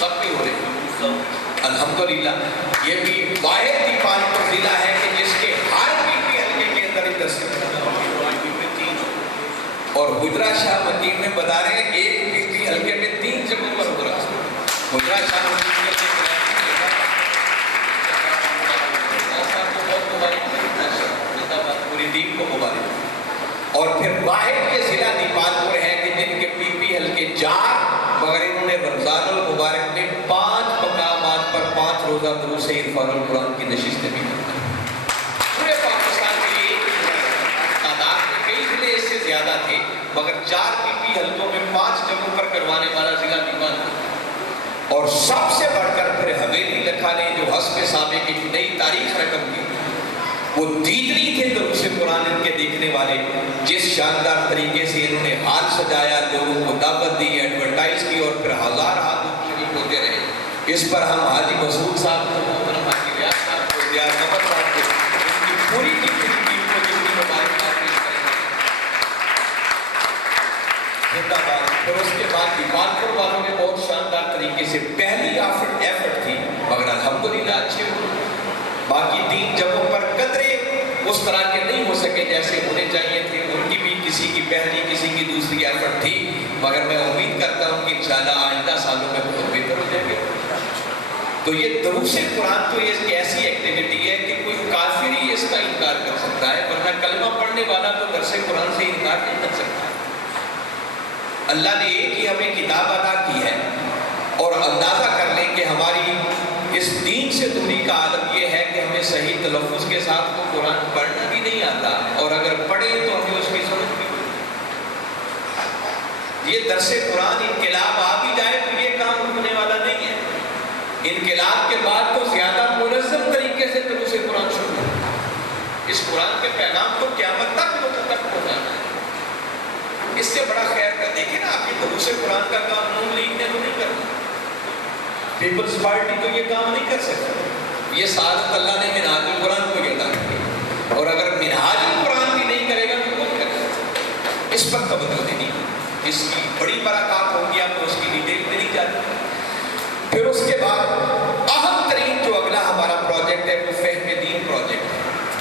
سب بھی ہو رہے ہیں الحمدللہ. یہ بھی واحد دیپالپور ضلع ہے کہ جس کے ہر پی حلقے کے اندر ادھر سے اور حجرہ شاہ مدین میں بتا رہے ہیں ایک پی حلقے میں 3 جگہوں پر حجرہ شاہ مدین میں پوری ٹیم کو مبارک. اور پھر واحد کے ضلع دیپالپور ہے کہ جن کے پی حلقے 4 مگر انہوں نے رمضان المبارک میں 5 مقامات پر 5 روزہ دروس عرفان القرآن کی نشستیں بھی کرتے ہیں. پورے پاکستان کے لیے تعداد میں کئی ضلع اس سے زیادہ تھے مگر 4 پی حلقوں میں 5 جگہوں پر کروانے والا ضلع دیپالپور. اور سب سے بڑھ کر پھر حویلی لکھا نے جو حسب سابق کی نئی تاریخ رقم کی وہ دیدنی تھے دروس قرآن ان کے دیکھنے والے. جس شاندار طریقے سے انہوں نے حال سجایا, لوگوں کو دعوت دی, ایڈورٹائز کی اور پھر ہزار لوگ شریک ہوتے رہے. اس پر ہم حاجی مسعود صاحب کو, محترم حاجی ریاض صاحب کو, ریاض نمبر صاحب کو, ان کی پوری ٹیم کو جتنی مبارکباد پیش کریں گے. زندہ باد. پھر اس کے بعد دیپالپور والوں نے بہت شاندار طریقے سے پہلی ایفرٹ تھی مگر الحمدللہ اچھے ہوئے. باقی 3 جگہوں پر قدرے اس طرح کے نہیں ہو سکے جیسے ہونے چاہیے تھے. ان کی بھی کسی کی پہلی کسی کی دوسری ایفرٹ تھی مگر میں امید کرتا ہوں کہ انشاءاللہ آئندہ سالوں میں بہت بہتر ہو جائے گا. تو یہ دروس قرآن تو ایک ایسی ایکٹیویٹی ہے کہ کوئی کافر ہی اس کا انکار کر سکتا ہے ورنہ کلمہ پڑھنے والا تو درس قرآن سے انکار نہیں کر سکتا. اللہ نے ایک ہی ہمیں کتاب عطا کی ہے اور اندازہ کر لیں کہ ہماری اس دین سے دوری کا عالم یہ ہے کہ ہمیں صحیح تلفظ کے ساتھ وہ قرآن پڑھنا بھی نہیں آتا اور اگر پڑھیں تو ہمیں اس کی سمجھ بھی نہیں. یہ درس قرآن انقلاب آ بھی جائے تو یہ کام رکنے والا نہیں ہے. انقلاب کے بعد تو زیادہ منظم طریقے سے دروس قرآن شروع ہے. اس قرآن کے پیغام کو قیامت تک لوگوں تک پہنچانا ہے. اس سے بڑا خیر کا دیکھیں نا, آپ یہ دروس قرآن کا کام نون لیگ نے تو نہیں کرنا, پیپلز پارٹی تو یہ کام نہیں کر سکتا. یہ سعادت اللہ نے منہاج القرآن کو عطا کی اور اگر منہاج القرآن بھی نہیں کرے گا تو کون کرے گا. اس پر توجہ دینی, اس کی بڑی برکات ہوگی. آپ کو اس کی ڈیٹیل میں نہیں جانتے. پھر اس کے بعد اہم ترین جو اگلا ہمارا پروجیکٹ ہے وہ فہم دین پروجیکٹ ہے.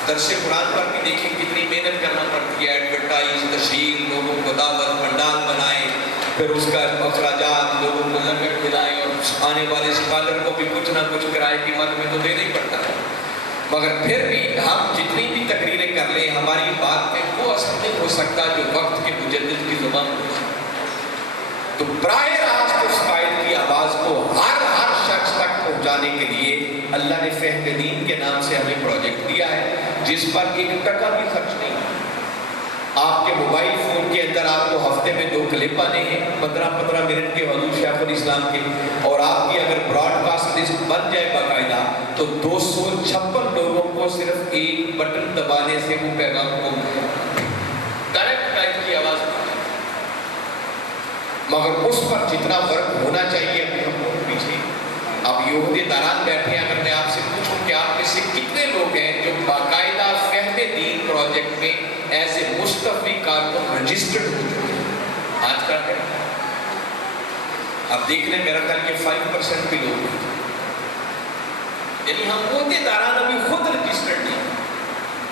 درس قرآن پر بھی دیکھیں کتنی محنت کرنا پڑتی ہے. ایڈورٹائز, تشہیر, لوگوں کو دعوت, پنڈال بنائے, پھر اس کا اخراجات, لوگوں کو لنگر کھلائے اور آنے والے اسکالر کو بھی کچھ نہ کچھ کرائے کی مد میں تو دینا ہی پڑتا ہے. مگر پھر بھی ہم جتنی بھی تقریریں کر لیں ہماری بات میں وہ اثر نہیں ہو سکتا جو وقت کے مجدد کی زبان ہو سکتا. تو براہ راست اس قائد کی آواز کو ہر شخص تک پہنچانے کے لیے اللہ نے فہم دین کے نام سے ہمیں پروجیکٹ دیا ہے جس پر 1 ٹکا بھی خرچ نہیں. آپ کے موبائل فون کے اندر آپ کو ہفتے میں 2 کلپ آنے ہیں 15-15 منٹ کے حضور شیخ الاسلام کے, اور آپ کی اگر براڈ کاسٹ لسٹ بن جائے باقاعدہ تو 256 لوگوں کو صرف ایک بٹن دبانے سے وہ پیغام کو ڈائریکٹ قائد کی آواز. مگر اس پر جتنا فرق ہونا چاہیے ابھی ہم بہت پیچھے. اب یہ عہدے داران بیٹھے ہیں, اگر میں آپ سے پوچھوں کہ آپ میں سے کتنے لوگ ہیں جو باقاعدہ فہم دین پروجیکٹ میں ایز اے مستفی کارکن رجسٹرڈ ہو چکے ہیں, آج کا ہے. اب دیکھ لیں میرا خیال کہ 5% بھی لوگ ہیں. یعنی ہم عہدے داران ابھی خود رجسٹرڈ نہیں.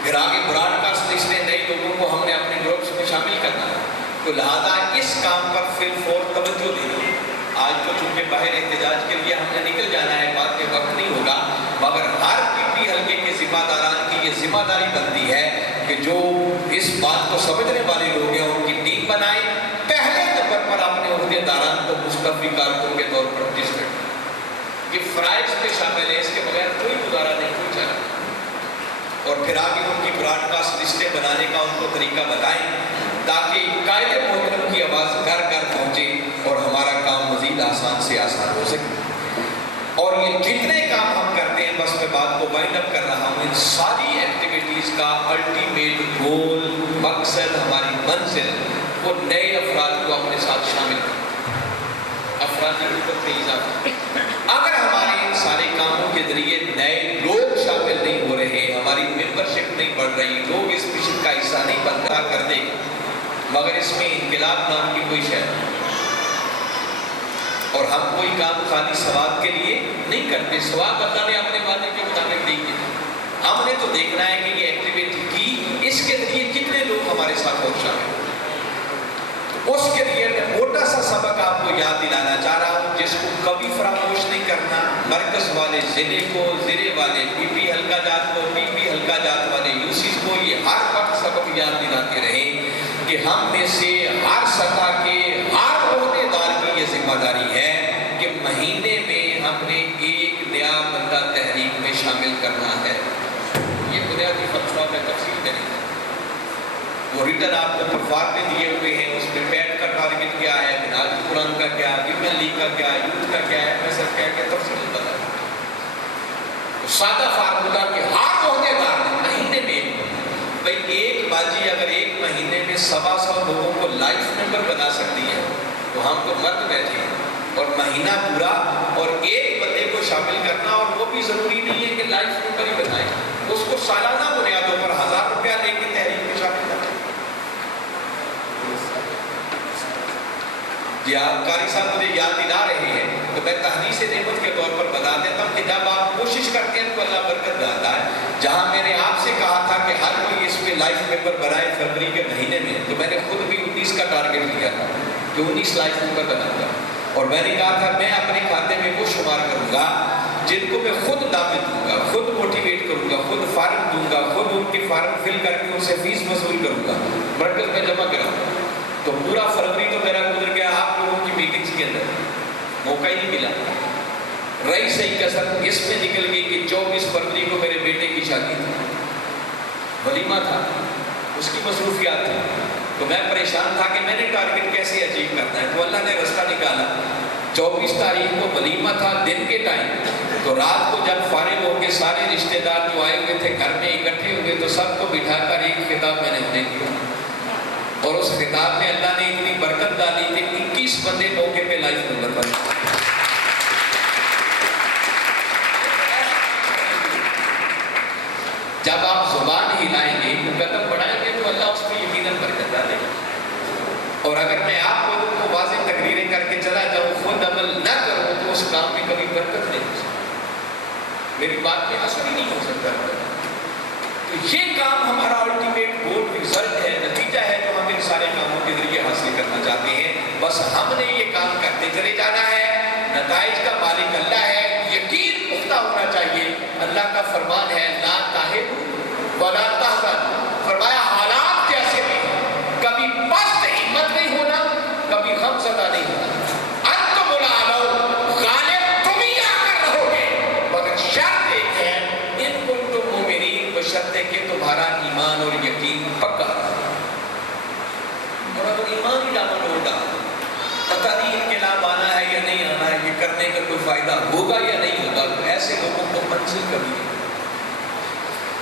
پھر آگے براڈ کاسٹ لسٹیں نئے لوگوں کو ہم نے اپنے گروپس میں شامل کرنا ہے. تو لہذا اس کام پر فی الفور توجہ دینی ہے. آج تو چونکہ باہر احتجاج کے لیے ہم نے نکل جانا ہے, بعد میں وقت نہیں ہوگا, مگر ہر پی حلقے کے ذمہ داران کی یہ ذمہ داری بنتی ہے کہ جو اس بات کو سمجھنے والے لوگ ہیں ان کی ٹیم بنائیں. پہلے نمبر پر اپنے عہدے داران کو مستفی کارکن کے طور پر رجسٹر کریں. یہ فرائض میں شامل ہے, اس کے بغیر کوئی گزارا نہیں, کوئی چارہ. اور پھر آگے ان کی براڈ کاسٹ لسٹیں بنانے کا ان کو طریقہ بتائیں تاکہ قائد محترم کی آواز گھر گھر پہنچے اور ہمارا کام مزید آسان سے آسان ہو سکے. اور یہ جتنے کام ہم کرتے ہیں, بس میں بات کو وائنڈ اپ کر رہا ہوں, ان ساری ایکٹیویٹیز کا الٹیمیٹ گول, مقصد, ہماری منزل وہ نئے افراد کو اپنے ساتھ شامل کریں, افرادی قوت میں اضافہ. اگر ہمارے ان سارے کاموں کے ذریعے نئے لوگ شامل نہیں ہو رہے, ہماری ممبرشپ نہیں بڑھ رہی, لوگ اس مشن کا حصہ نہیں بنتا کر دیں, مگر اس میں انقلاب نام کی کوئی شے نہیں. اور ہم کوئی کام خالی ثواب کے لیے نہیں کرتے، ثواب اللہ نے اپنے وعدے کے مطابق دے دیا۔ ہم نے تو دیکھنا ہے کہ یہ ایکٹیویٹی کی، اس کے ذریعے کتنے لوگ ہمارے ساتھ اور شامل ہیں۔ اس کے لیے میں موٹا سا سبق آپ کو یاد دلانا چاہ رہا ہوں، جس کو کبھی فراموش نہیں کرنا۔ مرکز والے ضلع کو، ضلع والے پی پی حلقہ جات کو، پی پی حلقہ جات والے یوسیز کو یہ ہر وقت سبق یاد دلاتے رہیں کہ ہم میں سے ہر سطح کے ہر عہدے دار کی یہ ذمہ داری ہے کہ مہینے میں ہم نے ایک نیا بندہ تحریک میں شامل کرنا ہے۔ یہ بنیادی فلسفہ میں تفصیل میں نہیں، وہ ریٹن آپ کو پروفار میں دیے ہوئے ہیں، اس میں پیٹ کا ٹارگٹ کیا ہے، بنیاد قرآن کا کیا، ویمن لیگ کا کیا، یوتھ کا کیا ہے، MSF کیا ہے، تفصیل بتا ہے۔ سادہ فارمولہ کہ ہر عہدے دار نے مہینے میں بھئی ایک باجی اگر ایک مہینے میں 100 لوگوں کو لائف ممبر بنا سکتی ہے تو ہم تو مرد بیٹھے ہیں، اور مہینہ پورا اور ایک بندے کو شامل کرنا، اور وہ بھی ضروری نہیں ہے کہ لائف ممبر ہی بنائے، اس کو سالانہ بنیادوں پر 1000 روپیہ لے کے تحریک میں شامل کرنا۔ جی آپ قاری صاحب مجھے یاد دلا رہے ہیں تو میں تحدیث نعمت کے طور پر بتا دیتا ہوں کہ جب آپ کوشش کرتے ہیں تو اللہ برکت ڈالتا ہے۔ جہاں میں نے آپ سے کہا تھا کہ ہر کوئی اس میں لائف ممبر بنائے فروری کے مہینے میں، تو میں نے خود بھی 19 کا ٹارگٹ لیا تھا کہ 19 لائف ممبر بناؤں گا، اور میں نے کہا تھا میں اپنے کھاتے میں وہ شمار کروں گا جن کو میں خود دعوت دوں گا، خود موٹیویٹ کروں گا، خود فارم دوں گا، خود ان کی فارم فل کر کے ان سے فیس وصول کروں گا، مرکز میں جمع کراؤں گا۔ تو پورا فروری تو میرا گزر گیا آپ لوگوں کی میٹنگز کے اندر، موقع ہی نہیں ملا۔ رہی صحیح کسر اس میں نکل گئی کہ 24 فروری کو میرے بیٹے کی شادی تھی، ولیمہ تھا، اس کی مصروفیات تھی، تو میں پریشان تھا کہ میں نے ٹارگٹ کیسے اچیو کرنا ہے، تو اللہ نے رستہ نکالا۔ 24 تاریخ کو ولیمہ تھا دن کے ٹائم، تو رات کو جب فارغ ہو کے سارے رشتہ دار جو آئے ہوئے تھے گھر میں اکٹھے ہوئے تو سب کو بٹھا کر ایک خطاب میں نے انہیں دیا، اور اس خطاب میں اللہ نے اتنی برکت ڈالی کہ 21 بندے موقع پہ لائف ممبر بنے۔ جب آپ زبان ہلائیں گے، قدم بڑھائیں گے تو اللہ اس میں یقیناً برکت ڈالے گا۔ اور اگر میں آپ لوگوں کو واضح تقریریں کر کے چلا جاؤں، خود عمل نہ کروں تو اس کام میں کبھی برکت نہیں ہو سکتی، میری بات میں اثر ہی نہیں ہو سکتا۔ تو یہ کام ہمارا الٹیمیٹ گول ریزلٹ ہے، نتیجہ ہے جو ہم ان سارے کاموں کے ذریعے حاصل کرنا چاہتے ہیں۔ بس ہم نے یہ کام کرتے چلے جانا ہے، نتائج کا مالک اللہ ہے، یقین پختہ ہونا چاہیے۔ اللہ کا فرمان ہے لا تہنوا ولا تحزنوا، فرمایا حالات جیسے بھی کبھی پست ہمت نہیں ہونا، کبھی غم زدہ نہیں ہونا، انتم الاعلون، غالب تم ہی آ کر رہو گے، مگر شرط ایک ہے ان کنتم مؤمنین، بشرطے کہ تمہارا ایمان اور یقین پکا رہا۔ اور اگر ایمان ہی ڈاؤن ہوگا، پتہ نہیں انقلاب آنا ہے یا نہیں آنا ہے، یہ کرنے کا کوئی فائدہ ہوگا یا نہیں ہوگا، تو ایسے لوگوں کو منزل کبھی نہیں،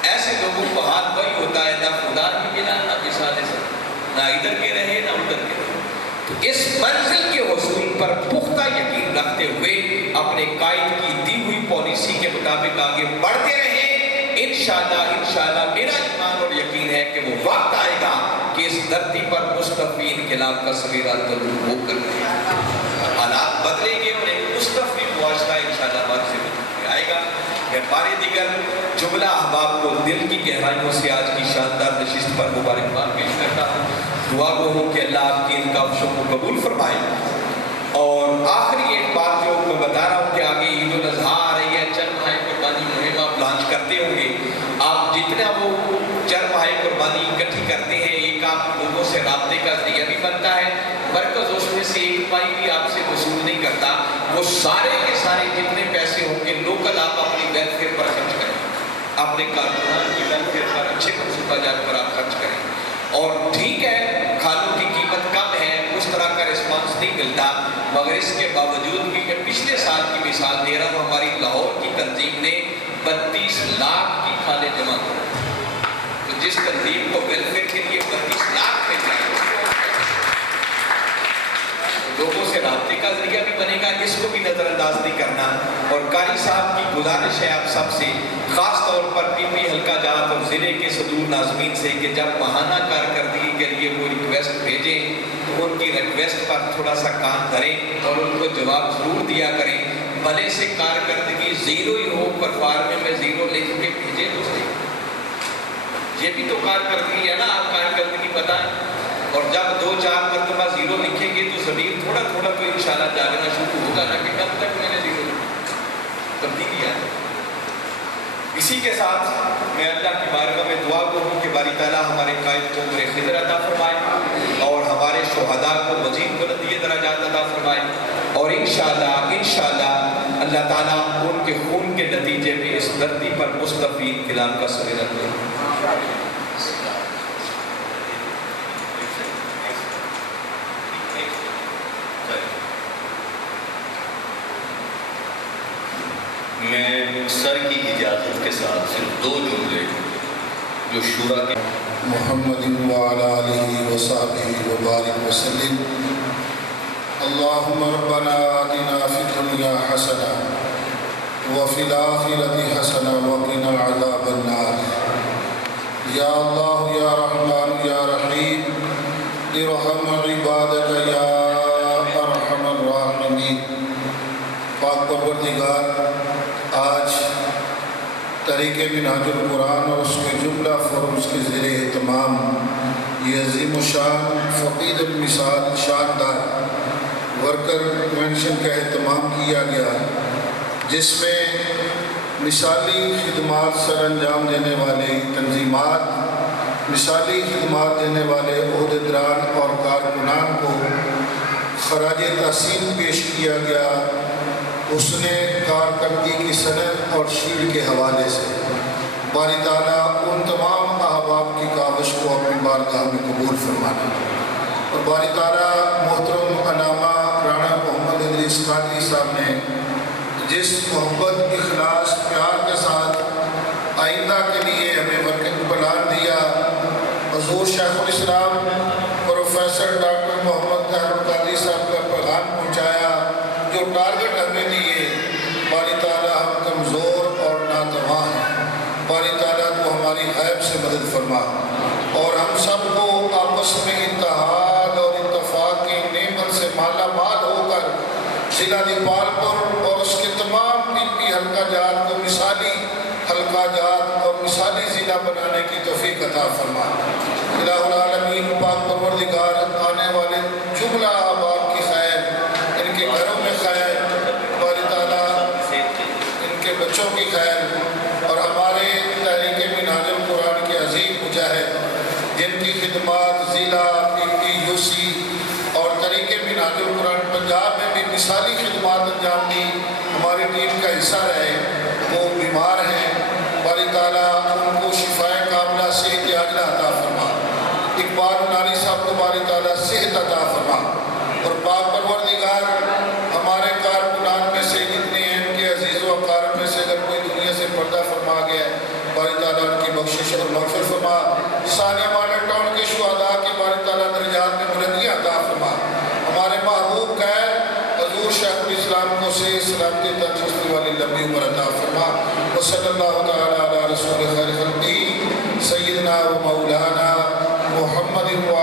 ایسے لوگوں کو ہاتھ وہی ہوتا ہے نہ خدا کی ملا نہ مثال سے، نہ ادھر کے رہے نہ ادھر کے رہے۔ تو اس منزل کے حصول پر پختہ یقین رکھتے ہوئے اپنے قائد کی دی ہوئی پالیسی کے مطابق آگے بڑھتے رہیں۔ انشاءاللہ میرا ایمان اور یقین ہے کہ وہ وقت آئے گا کہ اس دھرتی پر مصطفی انقلاب کا سویرا طلوع ہو کر حالات بدلیں گے، اور ایک مصطفی معاشرہ انشاءاللہ ہمارے سے آئے گا۔ میں بارے دیگر جملہ احباب کو دل کی گہرائیوں سے آج کی شاندار نشست پر مبارکباد پیش کرتا ہوں۔ دعا گو ہوں کہ اللہ آپ کی ان کاوشوں کو قبول فرمائے۔ اور آخری ایک بات جو میں بتا رہا ہوں کہ آگے عید الاضحیٰ آ رہی ہے، چند ماہ قربانی مہم آپ لانچ کرتے ہوں گے، آپ جتنا وہ چند ماہ قربانی اکٹھی کرتے ہیں، ایک آپ لوگوں سے رابطے کا ذریعہ بھی بنتا ہے، مرکز اس میں سے ایک پائی بھی آپ سے وصول نہیں کرتا، وہ سارے کے سارے جتنے پیسے ہوں گے لوکل آپ اپنی ویلفیئر پر خرچ کریں، اپنے کارکنان کی ویلفیئر پر، اچھے منصوبہ جات پر آپ خرچ کریں۔ اور ٹھیک ہے کھانوں کی قیمت کم ہے، اس طرح کا رسپانس نہیں ملتا، مگر اس کے باوجود بھی میں پچھلے سال کی مثال دے رہا ہوں، ہماری لاہور کی تنظیم نے 32 لاکھ کی کھالیں جمع کی، تو جس تنظیم کو ویلفیئر کے لیے 32 لاکھ مل جائے، لوگوں سے رابطے کا ذریعہ بھی بنے گا، اس کو بھی نظر انداز نہیں کرنا۔ اور قاری صاحب کی گزارش ہے آپ سب سے، خاص طور پر پی پی حلقہ جات اور ضلع کے صدور ناظمین سے، کہ جب ماہانہ کارکردگی کے لیے کوئی ریکویسٹ بھیجیں تو ان کی ریکویسٹ پر تھوڑا سا کام کریں اور ان کو جواب ضرور دیا کریں۔ بھلے سے کارکردگی زیرو ہی ہو، پر فارمے میں زیرو لکھ کے بھیجیں تو صحیح، یہ بھی تو کارکردگی ہے نا، آپ کارکردگی بتائیں۔ اور جب 2-4 مرتبہ زیرو لکھیں گے تو ضمیر تھوڑا تھوڑا تو انشاءاللہ جاگنا شروع ہوگا نا، کہ کب تک میں نے زیرو تبدیلی آئی۔ اسی کے ساتھ میں اللہ کی بارگاہ میں دعا کروں کہ باری تعالیٰ ہمارے قائد کو عمر خضر عطا فرمائے اور ہمارے شہداء کو مزید بلندی درجات عطا فرمائے، اور انشاءاللہ اللہ تعالیٰ ان کے خون کے نتیجے میں اس دھرتی پر مصطفی انقلاب کا سویرا دے۔ میں سر کی اجازت کے ساتھ صرف 2 جملے جو شورا کے محمد وعلى آلہ وصحبہ وبارک وسلم۔ اللہم ربنا آتنا فی الدنیا حسنہ وفی الآخرۃ حسنہ وقنا عذاب النار۔ یا اللہ یا رحمان یا رحیم ارحم عبادک یا ارحم الراحمین۔ پاک پروردگار، آج تحریک منہاج القرآن اور اس کے جملہ فورمز کے زیر اہتمام یہ عظیم الشان فقید المثال شاندار ورکر کنونشن کا اہتمام کیا گیا، جس میں مثالی خدمات سر انجام دینے والے تنظیمات، مثالی خدمات دینے والے عہدیداران اور کارکنان کو خراج تحسین پیش کیا گیا اس نے کارکردگی کی سند اور شیل کے حوالے سے۔ باری تعالیٰ ان تمام احباب کی کاوش کو اپنی بارگاہ میں قبول فرمانا، اور باری تعالیٰ محترم علامہ رانا محمد ادریس قادری صاحب نے جس محبت، اخلاص، پیار کے ساتھ آئندہ کے لیے ہمیں ورکنگ پلان دیا، حضور شیخ الاسلام پروفیسر ڈاکٹر محمد طاہر القادری صاحب کا پیغام پہنچایا، جو ٹارگٹ ہمیں دیے، باری تعالیٰ ہم کمزور اور ناتواں ہیں، باری تعالیٰ تو ہماری غیب سے مدد فرما، اور ہم سب کو آپس میں اتحاد اور اتفاق کی نعمت سے مالا مال ہو کر ضلع دیپال پور اور اس کے تمام پی پی حلقہ جات کو مثالی حلقہ جات اور مثالی ضلع بنانے کی توفیق عطا فرما۔ الہ العالمین پاک پروردگار، آنے والے جملہ احباب کی خیر، ان کے گھروں میں خیر، باری تعالیٰ ان کے بچوں کی خیر، اور ہمارے تحریک منہاج القرآن کے عظیم مجاہد جن کی خدمات ضلع پی پی یو سی اور تحریک منہاج القرآن پنجاب میں بھی مثالی خدمات انجام دی، ہماری ٹیم کا حصہ رہے، وہ بیمار ہیں، باری تعالیٰ ان کو شفائے کاملہ صحت عاجلہ عطا فرما۔ اقبال ناری صاحب کو باری تعالیٰ صحت عطا فرما، اور پاک پروردگار ہمارے کارکنان میں سے جتنے ہیں ان کے عزیز و اقارب میں سے اگر کوئی دنیا سے پردہ فرما گیا ہے، باری تعالیٰ ان کی بخشش اور مغفرت فرما۔ ثانیہ ماڈل ٹاؤن کے شہداء کی باری تعالیٰ درجات میں بلندیاں عطا فرما۔ ہمارے محبوب قید حضور شیخ الاسلام کو سے سلامتی تندرستی والی لمبی عمر عطا فرما۔ وصلی اللہ تعالیٰ علی رسول خیر خلقہ سیدنا و مولانا محمد و